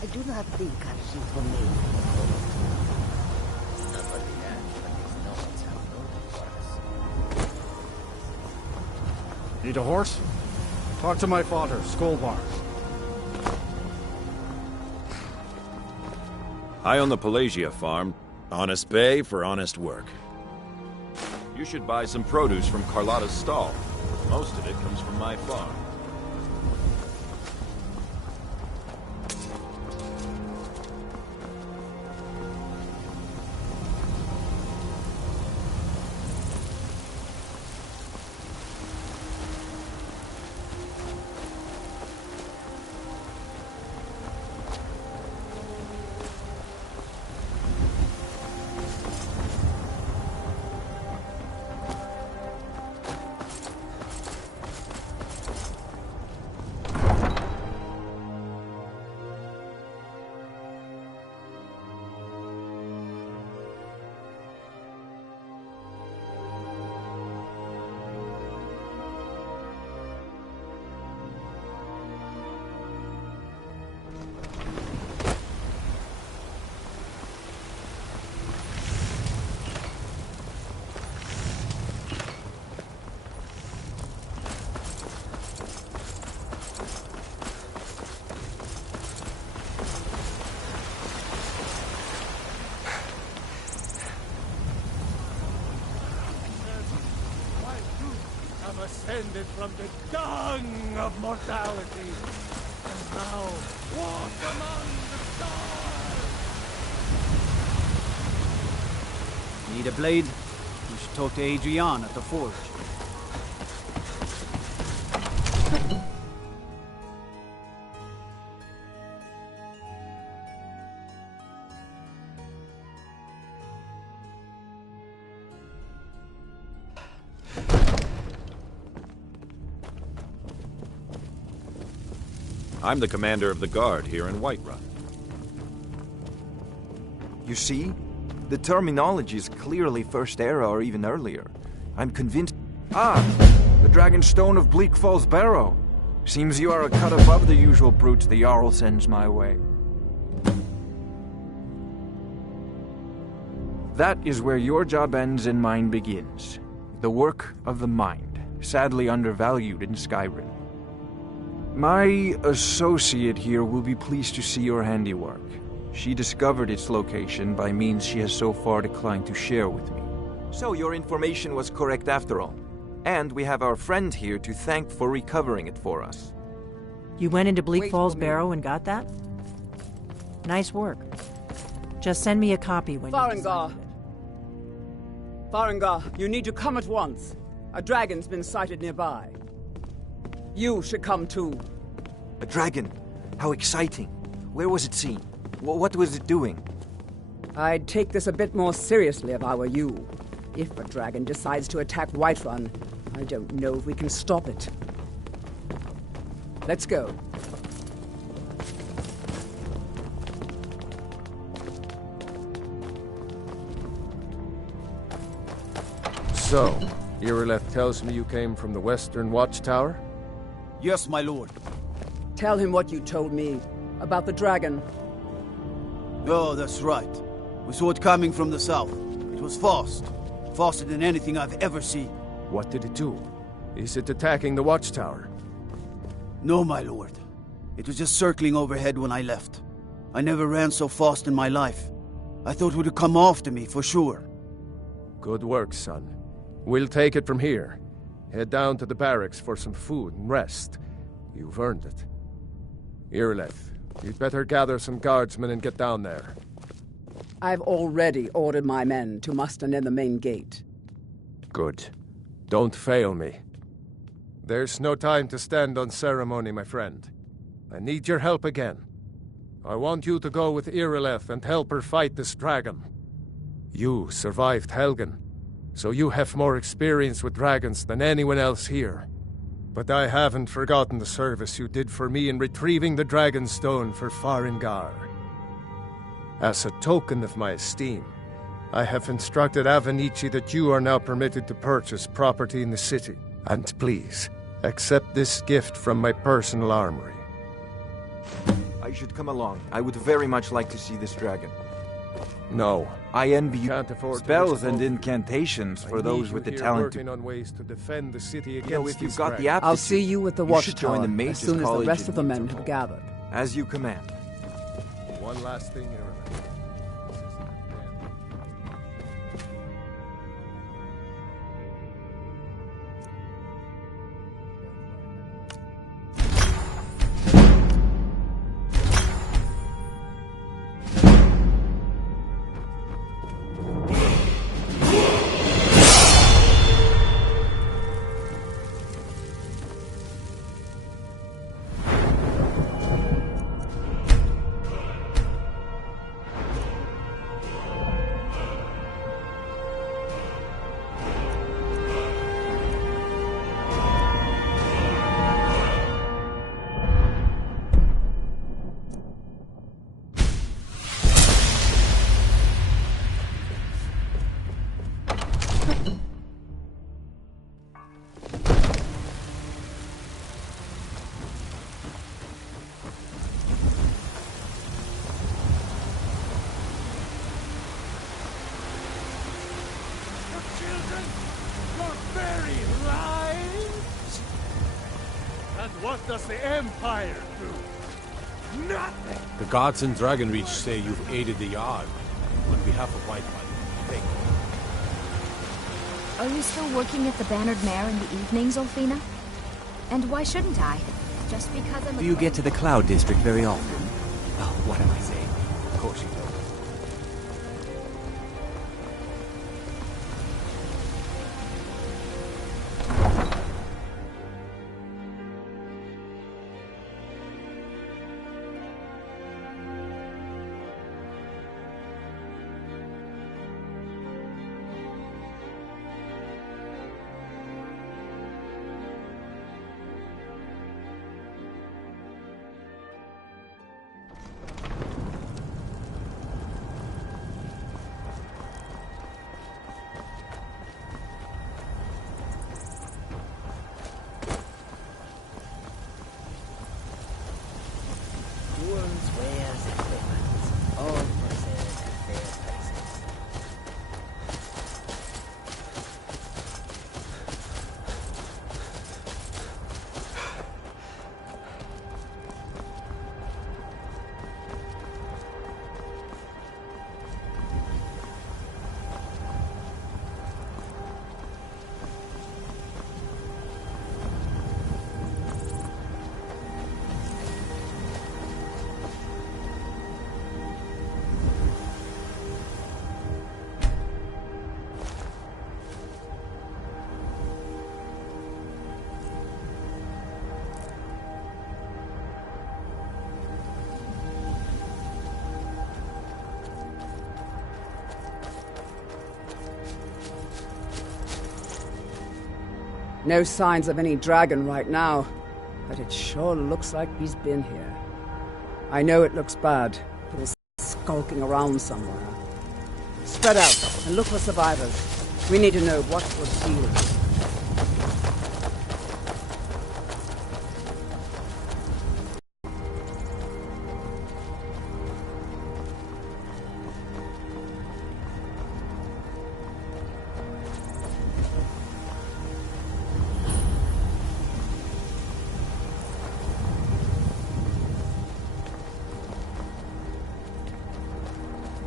I do not think Archie will make Need a horse? Talk to my father, Skolbar. I own the Pelagia farm. Honest pay for honest work. You should buy some produce from Carlotta's stall. Most of it comes from my farm. Ascended from the dung of mortality, and now walk among the stars. Need a blade? You should talk to Adrian at the forge. I'm the commander of the guard here in Whiterun. You see? The terminology is clearly First Era or even earlier. I'm convinced... Ah! The Dragonstone of Bleak Falls Barrow. Seems you are a cut above the usual brutes the Jarl sends my way. That is where your job ends and mine begins. The work of the mind, sadly undervalued in Skyrim. My associate here will be pleased to see your handiwork. She discovered its location by means she has so far declined to share with me. So your information was correct after all. And we have our friend here to thank for recovering it for us. You went into Bleak Wait Falls for me. Barrow and got that? Nice work. Just send me a copy when you Farengar! decide. Farengar, you need to come at once. A dragon's been sighted nearby. You should come too. A dragon? How exciting. Where was it seen? What was it doing? I'd take this a bit more seriously if I were you. If a dragon decides to attack Whiterun, I don't know if we can stop it. Let's go. So, Irileth tells me you came from the Western Watchtower? Yes, my lord. Tell him what you told me about the dragon. Oh, that's right. We saw it coming from the south. It was fast. Faster than anything I've ever seen. What did it do? Is it attacking the Watchtower? No, my lord. It was just circling overhead when I left. I never ran so fast in my life. I thought it would come after me, for sure. Good work, son. We'll take it from here. Head down to the barracks for some food and rest. You've earned it. Irileth, you'd better gather some guardsmen and get down there. I've already ordered my men to muster near the main gate. Good. Don't fail me. There's no time to stand on ceremony, my friend. I need your help again. I want you to go with Irileth and help her fight this dragon. You survived Helgen, so you have more experience with dragons than anyone else here. But I haven't forgotten the service you did for me in retrieving the Dragon Stone for Farengar. As a token of my esteem, I have instructed Avenici that you are now permitted to purchase property in the city. And please, accept this gift from my personal armory. I should come along. I would very much like to see this dragon. No. I envy you. Can't afford Spells and incantations for those with the talent working on ways to defend the city against You know, if you've this got the dragon. aptitude, I'll see you with the you should join watchtower the Mages as soon as the College rest of the in men Winterfell. have gathered. As you command. One last thing, Irileth. What does the Empire do? Nothing! The gods in Dragonreach say you've aided the Yard on behalf of Whiterun. Thank you. Are you still working at the Bannered Mare in the evenings, Olfina? And why shouldn't I? Just because I'm a... Do you get to the Cloud District very often? Oh, what am I saying? Of course you do. No signs of any dragon right now, but it sure looks like he's been here. I know it looks bad, but he's skulking around somewhere. Spread out and look for survivors. We need to know what was sealed.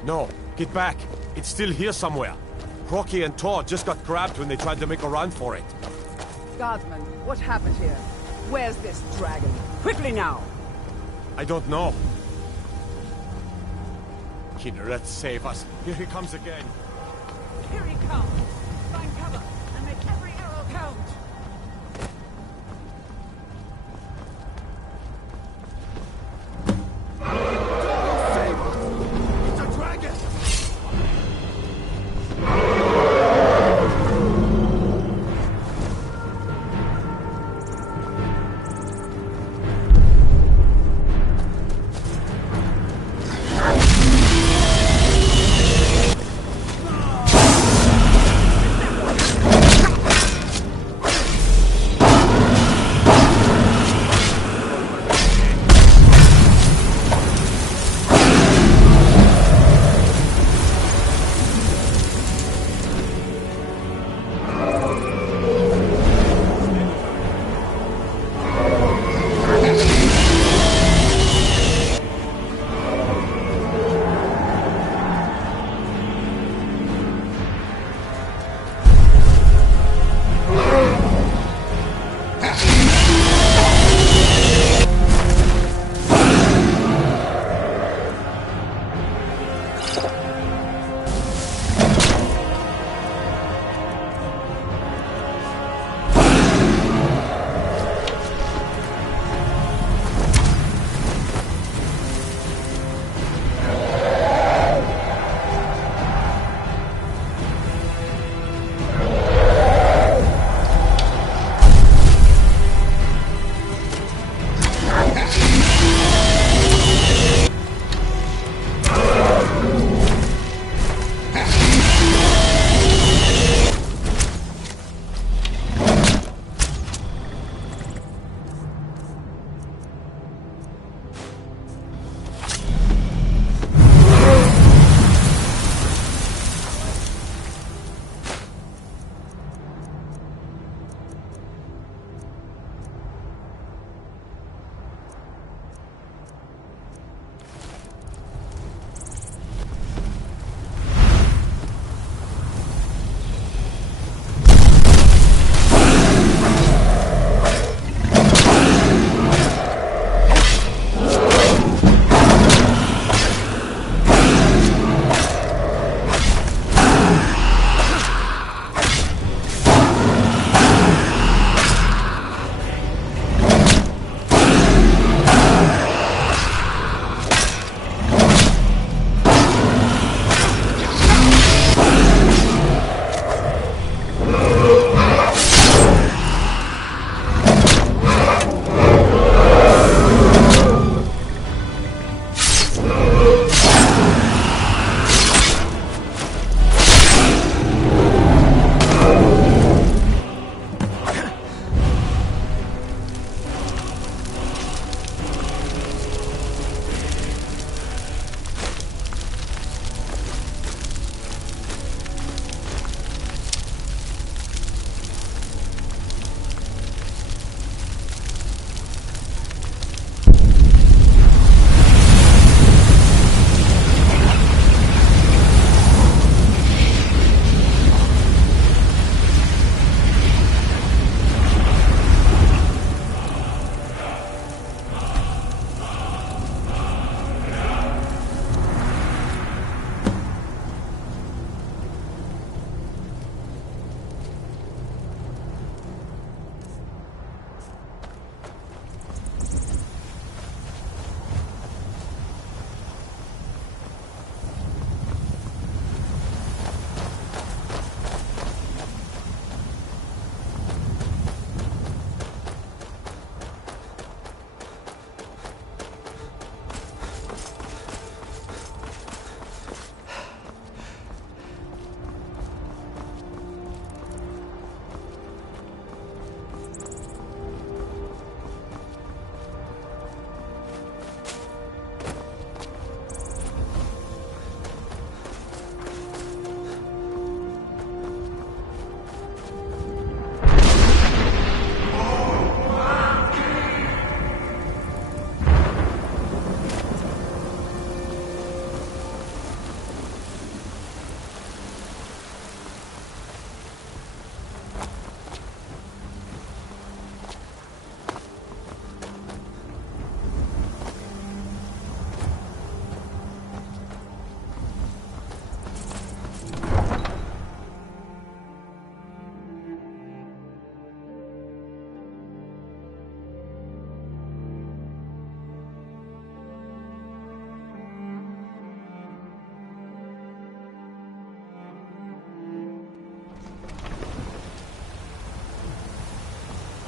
No, get back. It's still here somewhere. Rocky and Tor just got grabbed when they tried to make a run for it. Guardsman, what happened here? Where's this dragon? Quickly now! I don't know. Kynareth, save us. Here he comes again. Here he comes! Find cover and make every arrow count! It's a dragon!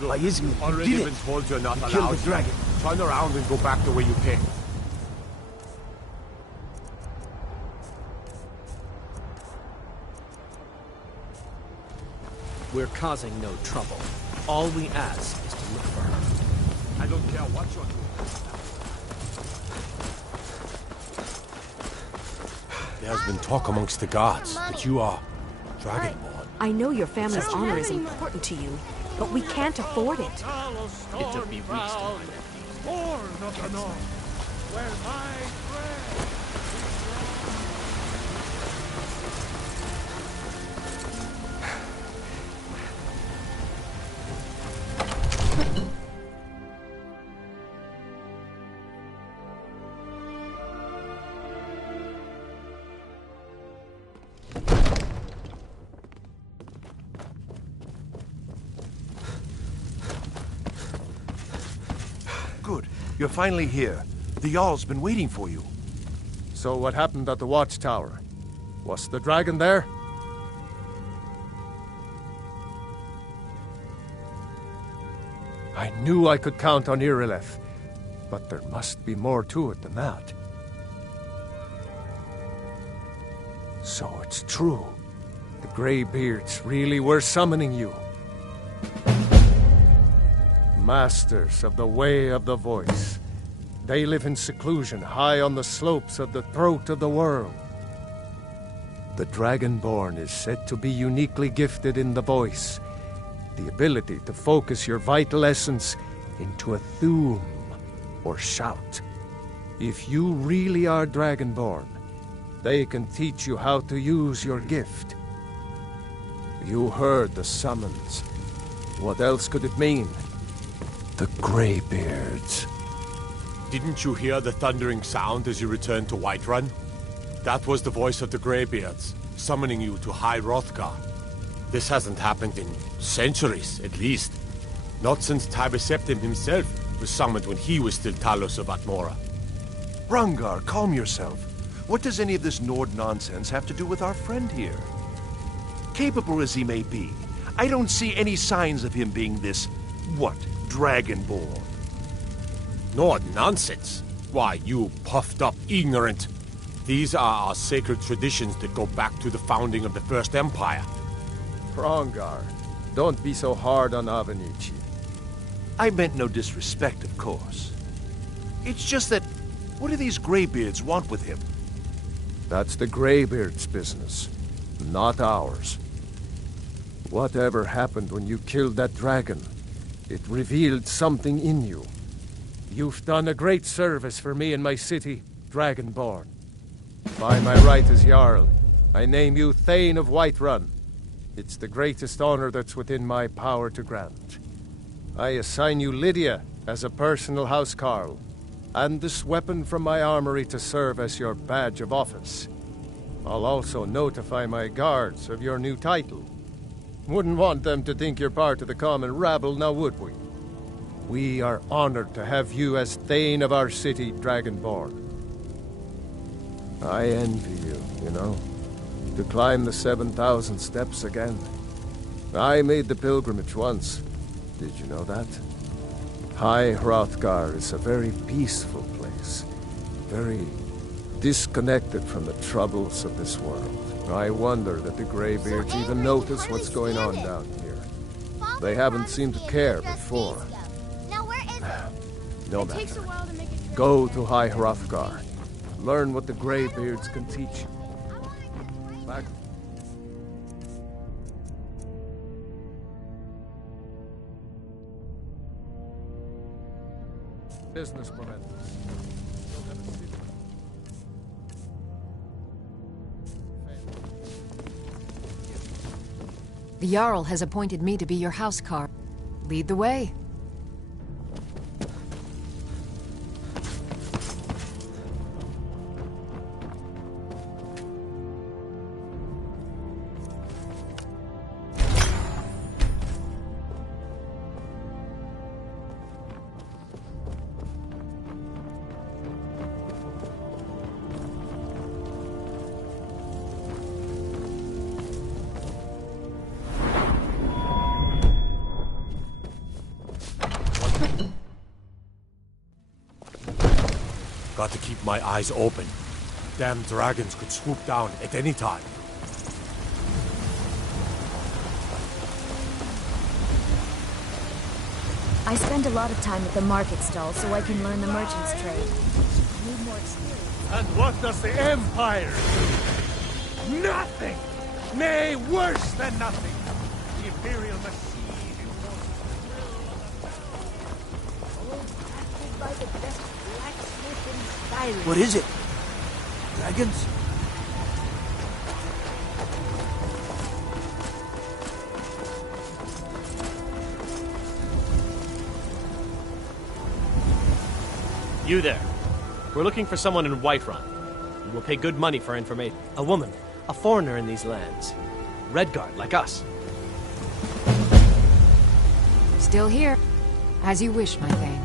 Why isn't it? Already You did been it. told you're not You allowed. killed the dragon. Turn around and go back the way you came. We're causing no trouble. All we ask is to look for her. I don't care what you're doing. There's been talk amongst the guards that you are Dragonborn. I know your family's honor is important to you, but we can't afford it. It took me weeks to find that piece. Born of the North, where my bread. Good. You're finally here. The Jarl's been waiting for you. So what happened at the watchtower? Was the dragon there? I knew I could count on Irileth, but there must be more to it than that. So it's true. The Greybeards really were summoning you. Masters of the Way of the Voice. They live in seclusion high on the slopes of the throat of the world. The Dragonborn is said to be uniquely gifted in the voice, the ability to focus your vital essence into a thum, or shout. If you really are Dragonborn, they can teach you how to use your gift. You heard the summons. What else could it mean? The Greybeards. Didn't you hear the thundering sound as you returned to Whiterun? That was the voice of the Greybeards, summoning you to High Hrothgar. This hasn't happened in centuries, at least. Not since Tiber Septim himself was summoned when he was still Talos of Atmora. Rungar, calm yourself. What does any of this Nord nonsense have to do with our friend here? Capable as he may be, I don't see any signs of him being this, what, Dragonborn? Nord nonsense? Why, you puffed up ignorant. These are our sacred traditions that go back to the founding of the First Empire. Hrongar, don't be so hard on Avenici. I meant no disrespect, of course. It's just that, what do these Greybeards want with him? That's the Greybeards' business, not ours. Whatever happened when you killed that dragon, it revealed something in you. You've done a great service for me and my city, Dragonborn. By my right as Jarl, I name you Thane of Whiterun. It's the greatest honor that's within my power to grant. I assign you Lydia as a personal housecarl, and this weapon from my armory to serve as your badge of office. I'll also notify my guards of your new title. Wouldn't want them to think you're part of the common rabble, now would we? We are honored to have you as Thane of our city, Dragonborn. I envy you, you know, to climb the 7,000 steps again. I made the pilgrimage once. Did you know that? High Hrothgar is a very peaceful place, very disconnected from the troubles of this world. I wonder that the Greybeards even notice what's going on down here. They haven't seemed to care before. No matter. Go to High Hrothgar. Learn what the Greybeards can teach you. Back. Business momentum. The Jarl has appointed me to be your housecarl. Lead the way. Got to keep my eyes open. Damn dragons could swoop down at any time. I spend a lot of time at the market stall so I can learn the merchant's trade. Need more experience. And what does the Empire do? Nothing! Nay, worse than nothing! The Imperial machine By the best blacksmith in Skyrim. What is it? Dragons? You there. We're looking for someone in Whiterun. We will pay good money for information. A woman. A foreigner in these lands. Redguard, like us. Still here. As you wish, my thane.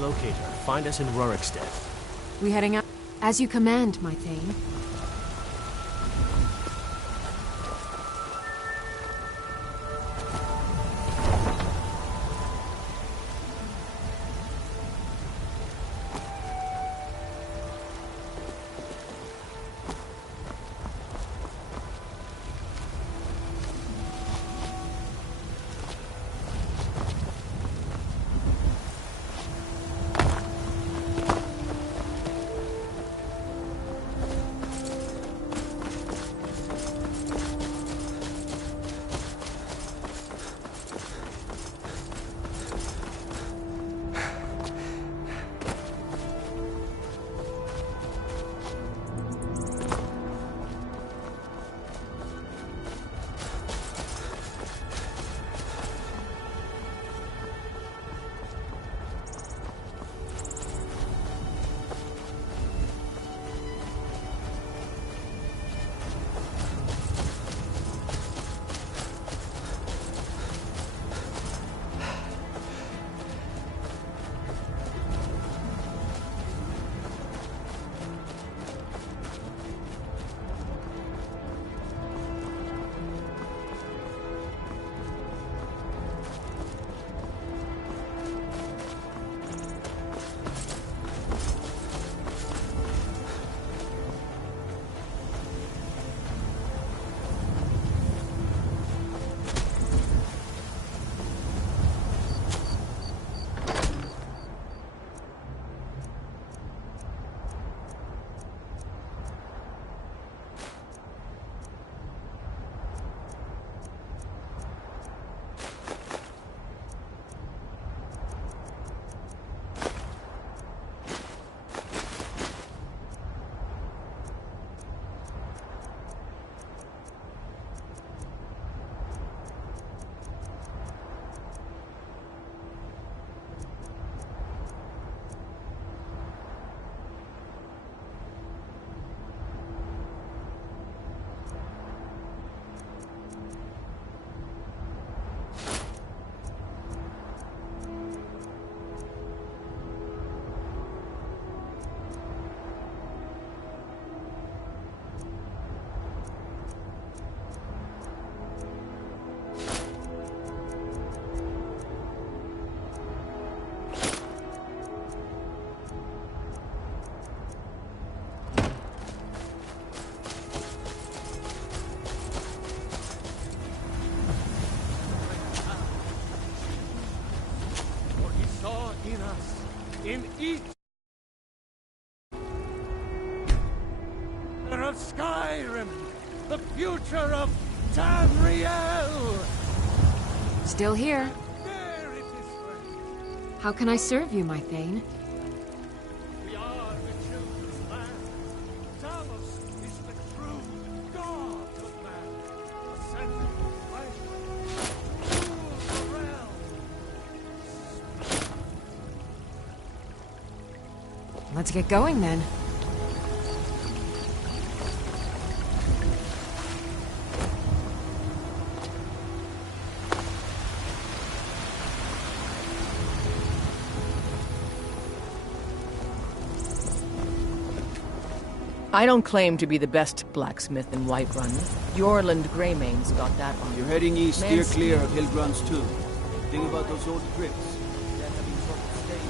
Locate her. Find us in Rorikstead. We heading out? As you command, my thane. in each of Skyrim, the future of Tamriel. Still here. How can I serve you, my thane? We are the children's land. Talos is the true god of man, ascended by rule the realm. Let's get going then. I don't claim to be the best blacksmith in Whiterun. Jorland Greymane's got that one. You're heading east, steer clear of Hilgrun's tomb. Think about those old crypts. They're having trouble staying.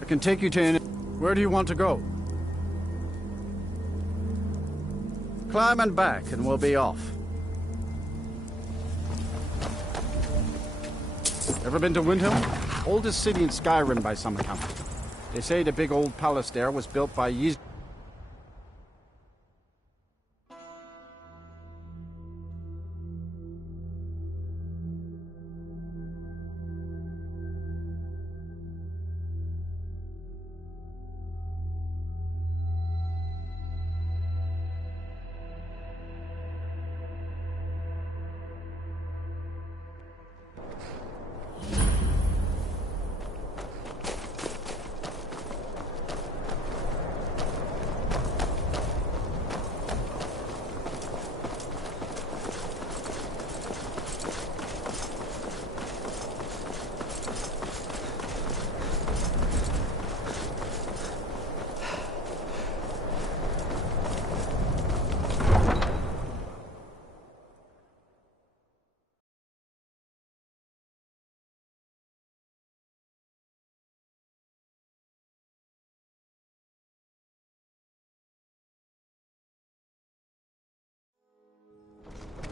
I can take you to any... Where do you want to go? Climb and back, and we'll be off. Ever been to Windhelm? Oldest city in Skyrim by some account. They say the big old palace there was built by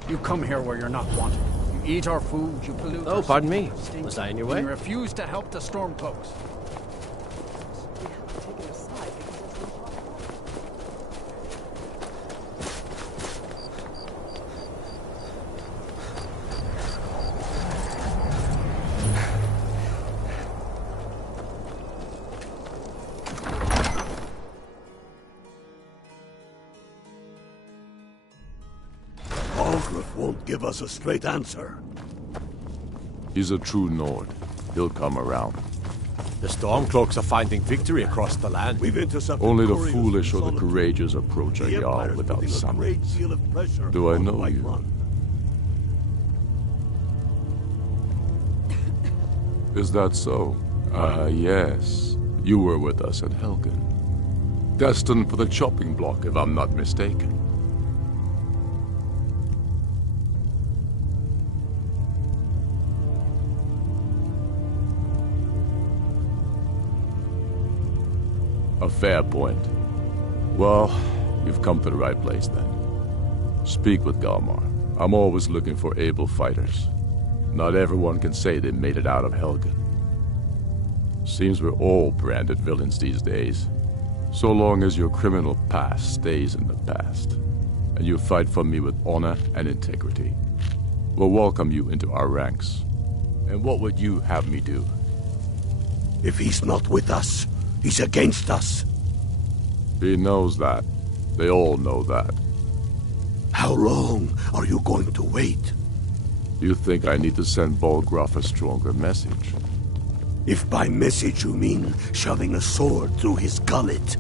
You come here where you're not wanted. You eat our food, you pollute. Oh, pardon me. Was I in your way? You refuse to help the Stormcloaks. Won't give us a straight answer. He's a true Nord. He'll come around. The Stormcloaks are finding victory across the land. We've intercepted only the foolish or the courageous approach a Jarl without summons. Do I know you? Is that so? Ah, yes. You were with us at Helgen. Destined for the chopping block, if I'm not mistaken. A fair point. Well, you've come to the right place then. Speak with Galmar. I'm always looking for able fighters. Not everyone can say they made it out of Helgen. Seems we're all branded villains these days. So long as your criminal past stays in the past, and you fight for me with honor and integrity, we'll welcome you into our ranks. And what would you have me do? If he's not with us, he's against us. He knows that. They all know that. How long are you going to wait? You think I need to send Bolgraf a stronger message? If by message you mean shoving a sword through his gullet.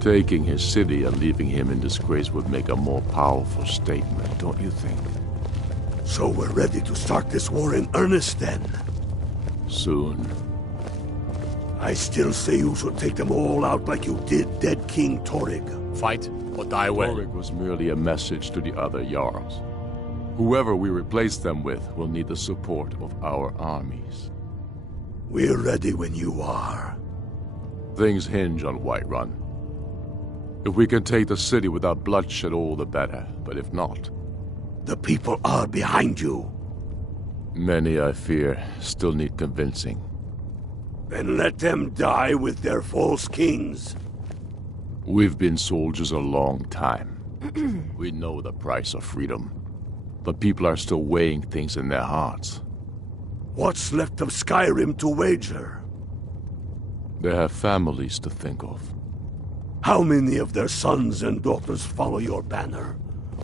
Taking his city and leaving him in disgrace would make a more powerful statement, don't you think? So we're ready to start this war in earnest then? Soon. I still say you should take them all out like you did dead King Torrig. Fight or die well. Torrig was merely a message to the other Jarls. Whoever we replace them with will need the support of our armies. We're ready when you are. Things hinge on Whiterun. If we can take the city without bloodshed, all the better. But if not... The people are behind you. Many, I fear, still need convincing. Then let them die with their false kings. We've been soldiers a long time. We know the price of freedom. The people are still weighing things in their hearts. What's left of Skyrim to wager? They have families to think of. How many of their sons and daughters follow your banner?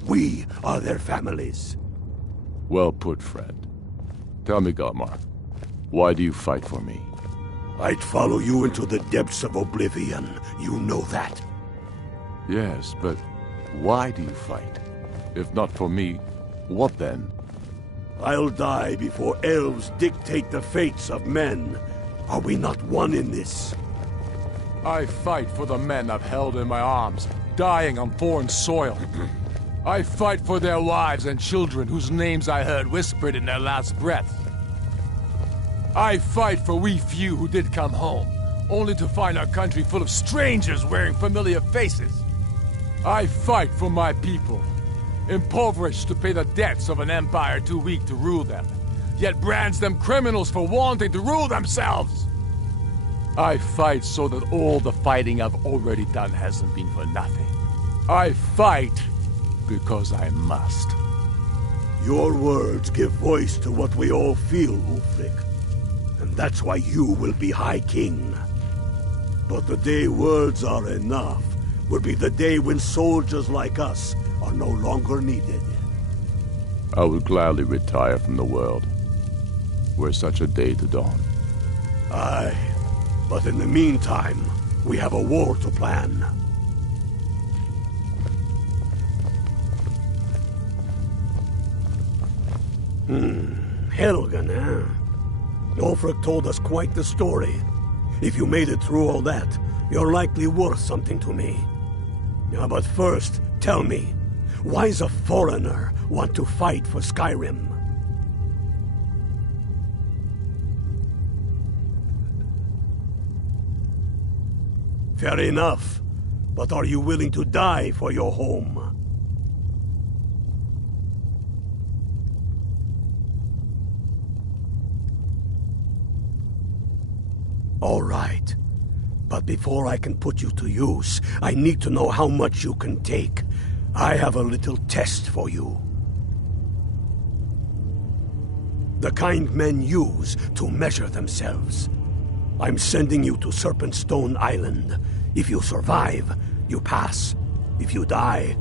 We are their families. Well put, friend. Tell me, Galmar, why do you fight for me? I'd follow you into the depths of oblivion. You know that. Yes, but why do you fight? If not for me, what then? I'll die before elves dictate the fates of men. Are we not one in this? I fight for the men I've held in my arms, dying on foreign soil. I fight for their wives and children whose names I heard whispered in their last breath. I fight for we few who did come home, only to find our country full of strangers wearing familiar faces. I fight for my people, impoverished to pay the debts of an empire too weak to rule them, yet brands them criminals for wanting to rule themselves. I fight so that all the fighting I've already done hasn't been for nothing. I fight because I must. Your words give voice to what we all feel, Ulfric. And that's why you will be High King. But the day words are enough will be the day when soldiers like us are no longer needed. I would gladly retire from the world, were such a day to dawn. Aye, but in the meantime, we have a war to plan. Helgen, eh? Ulfric told us quite the story. If you made it through all that, you're likely worth something to me. Yeah, but first, tell me, why's a foreigner want to fight for Skyrim? Fair enough, but are you willing to die for your home? All right. But before I can put you to use, I need to know how much you can take. I have a little test for you. The kind men use to measure themselves. I'm sending you to Serpentstone Island. If you survive, you pass. If you die,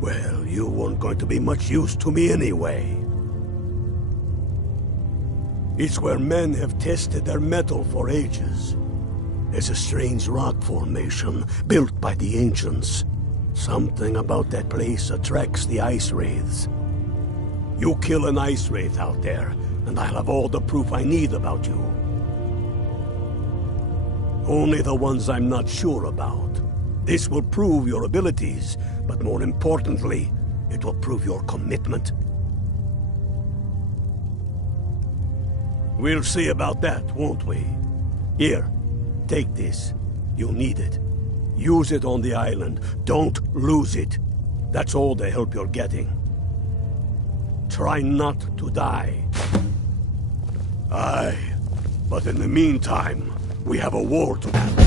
well, you weren't going to be much use to me anyway. It's where men have tested their metal for ages. There's a strange rock formation built by the ancients. Something about that place attracts the ice wraiths. You kill an ice wraith out there, and I'll have all the proof I need about you. Only the ones I'm not sure about. This will prove your abilities, but more importantly, it will prove your commitment. We'll see about that, won't we? Here, take this. You'll need it. Use it on the island. Don't lose it. That's all the help you're getting. Try not to die. Aye, but in the meantime, we have a war to have.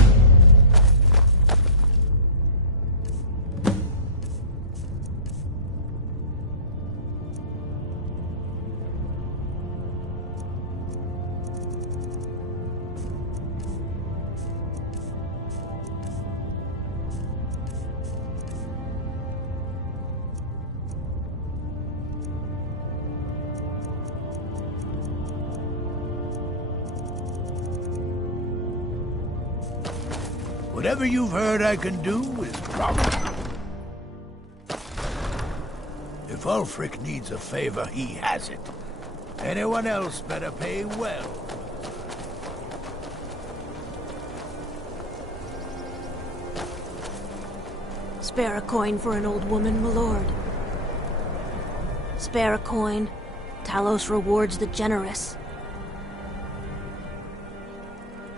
Whatever you've heard I can do is probably... If Ulfric needs a favor, he has it. Anyone else better pay well. Spare a coin for an old woman, my lord. Spare a coin. Talos rewards the generous.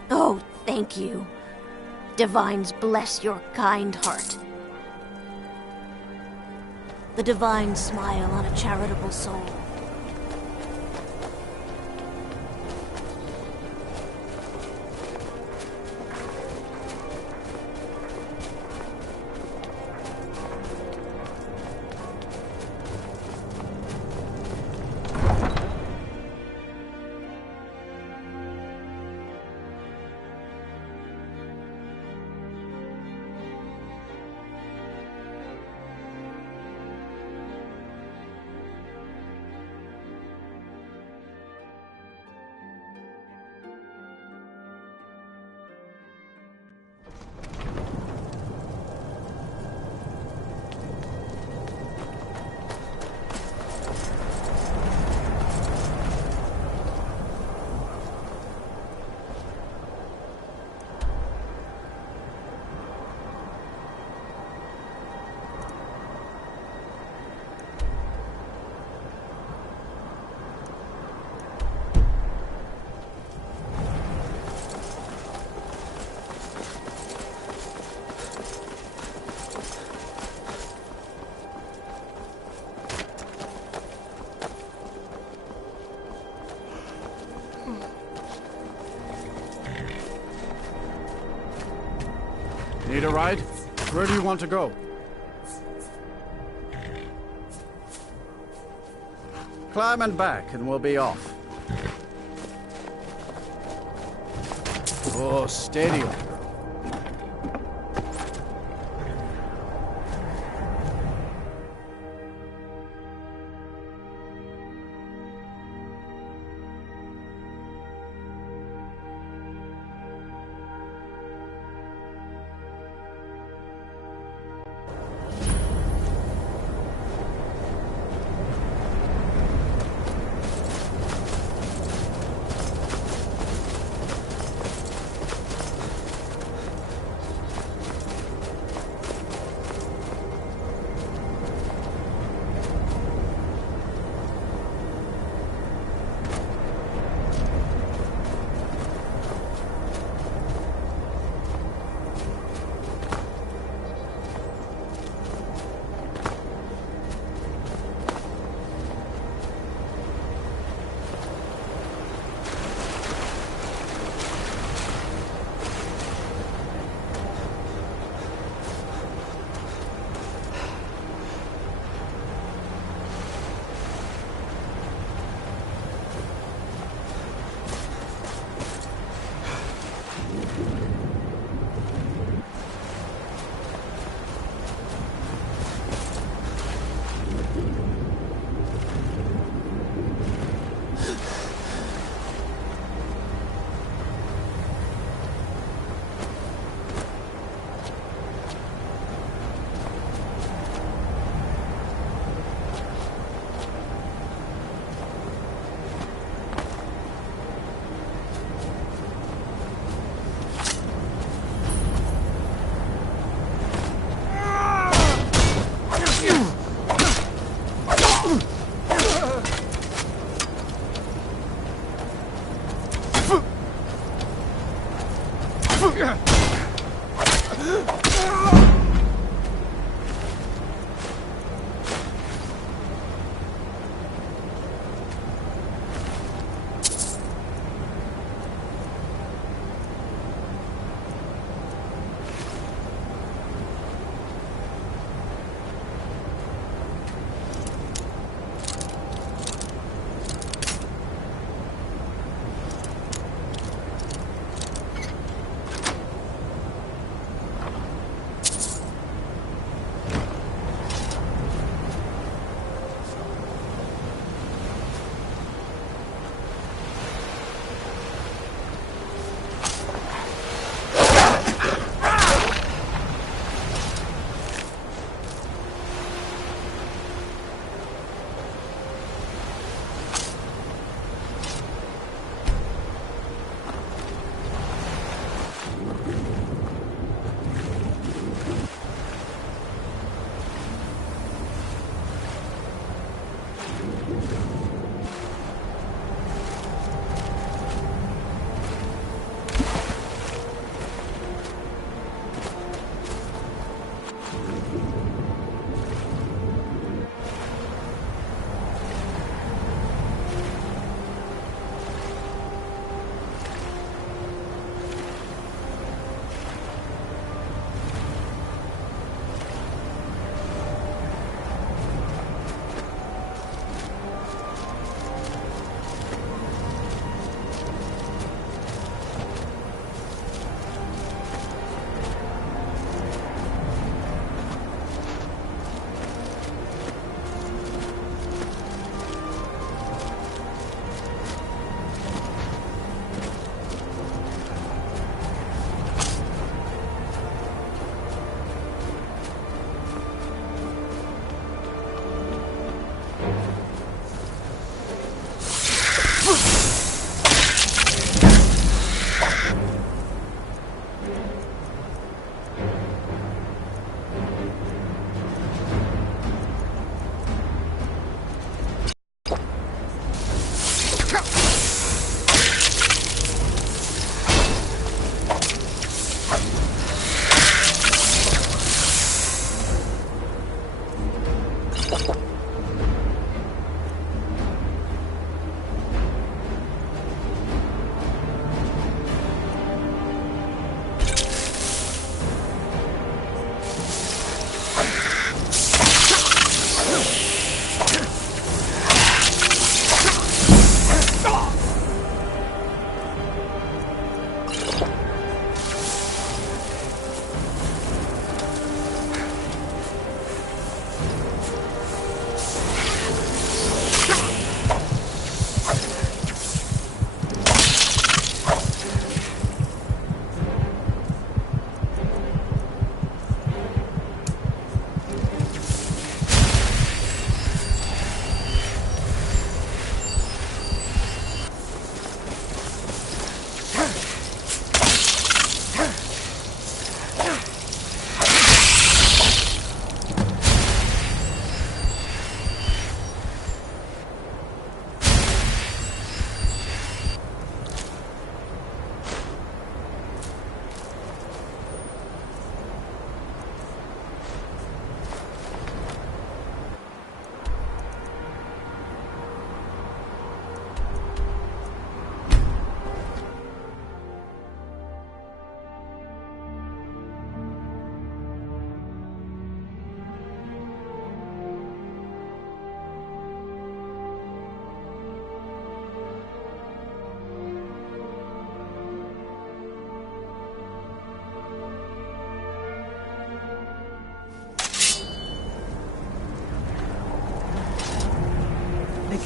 Oh, thank you. Divines bless your kind heart. The divines smile on a charitable soul. Need a ride? Where do you want to go? Climb and back, and we'll be off. Oh, steady.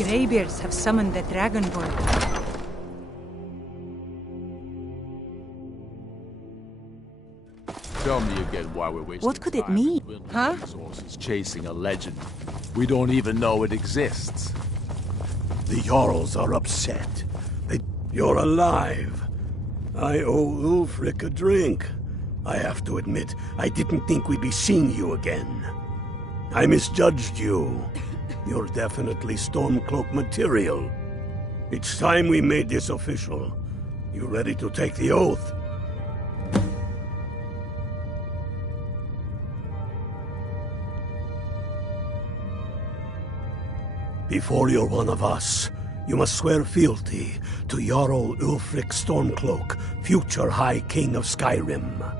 Greybeards have summoned the Dragonborn. Tell me again why we're wasting What could it time mean? Huh? resources chasing a legend. We don't even know it exists. The Jarls are upset. You're alive. I owe Ulfric a drink. I have to admit, I didn't think we'd be seeing you again. I misjudged you. You're definitely Stormcloak material. It's time we made this official. You ready to take the oath? Before you're one of us, you must swear fealty to Jarl Ulfric Stormcloak, future High King of Skyrim.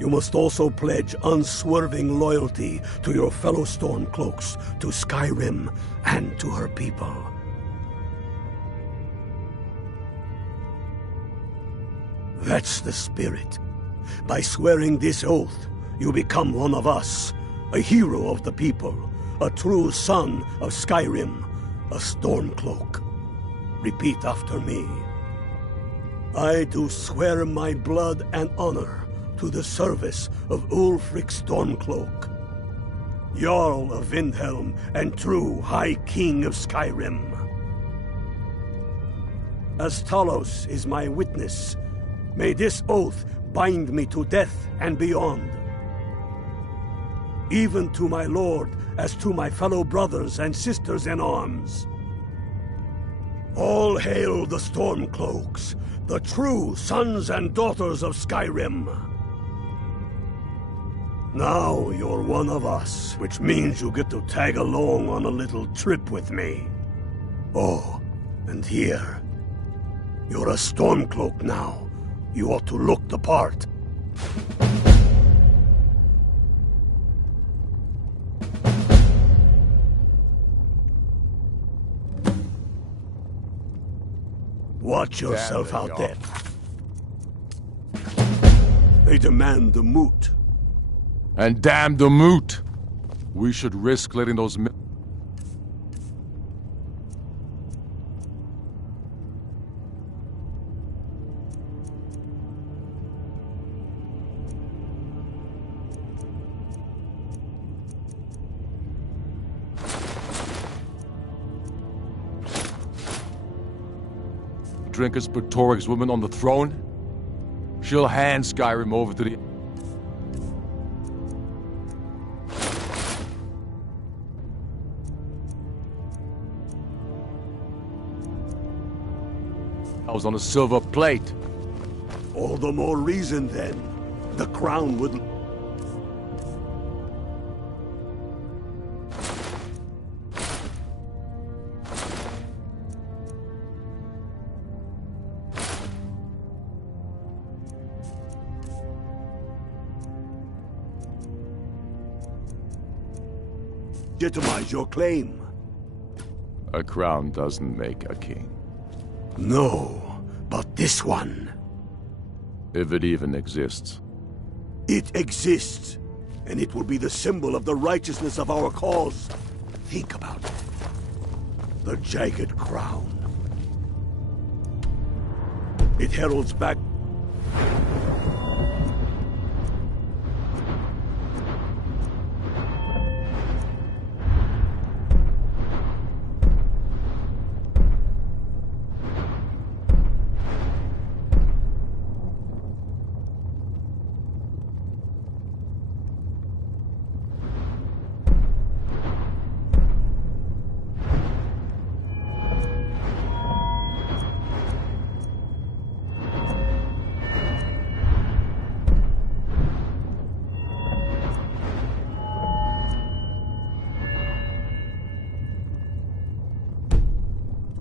You must also pledge unswerving loyalty to your fellow Stormcloaks, to Skyrim, and to her people. That's the spirit. By swearing this oath, you become one of us, a hero of the people, a true son of Skyrim, a Stormcloak. Repeat after me. I do swear my blood and honor to the service of Ulfric Stormcloak, Jarl of Windhelm and true High King of Skyrim. As Talos is my witness, may this oath bind me to death and beyond. Even to my lord, as to my fellow brothers and sisters in arms. All hail the Stormcloaks, the true sons and daughters of Skyrim. Now you're one of us, which means you get to tag along on a little trip with me. Oh, and here. You're a Stormcloak now. You ought to look the part. Watch yourself out there. They demand the moot. And damn the moot! We should risk letting those men... Drinkers put Toryg's woman on the throne? She'll hand Skyrim over to the... I was on a silver plate. All the more reason, then. The crown would... legitimize your claim. A crown doesn't make a king. No, but this one. If it even exists. It exists, and it will be the symbol of the righteousness of our cause. Think about it. The jagged crown. It heralds back...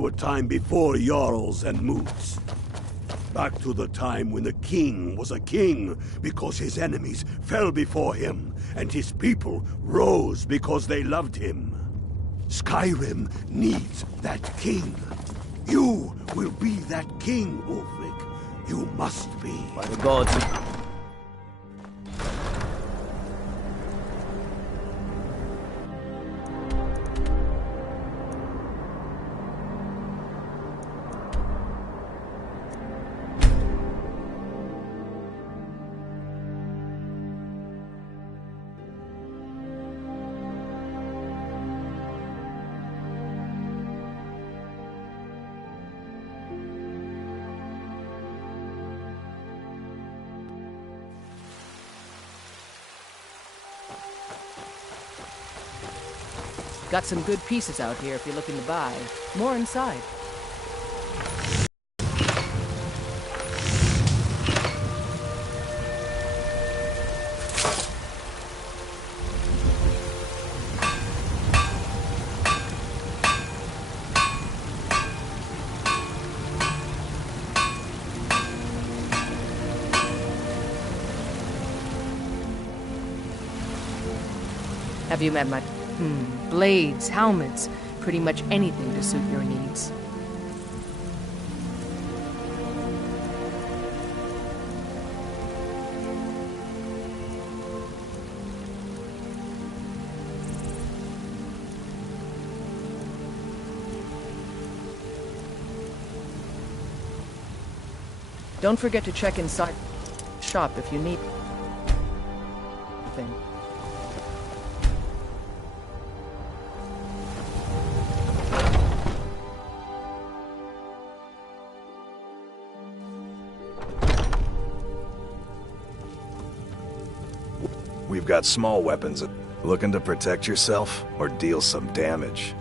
a time before Jarls and Moots. Back to the time when the king was a king because his enemies fell before him, and his people rose because they loved him. Skyrim needs that king. You will be that king, Ulfric. You must be. By the gods... Got some good pieces out here if you're looking to buy. More inside. Have you met my... blades, helmets, pretty much anything to suit your needs. Don't forget to check inside the shop if you need anything. We've got small weapons. Looking to protect yourself or deal some damage?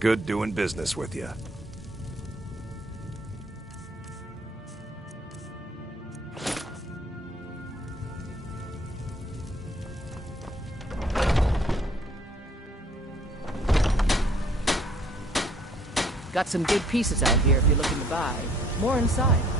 Good doing business with you. Got some good pieces out here if you're looking to buy. More inside.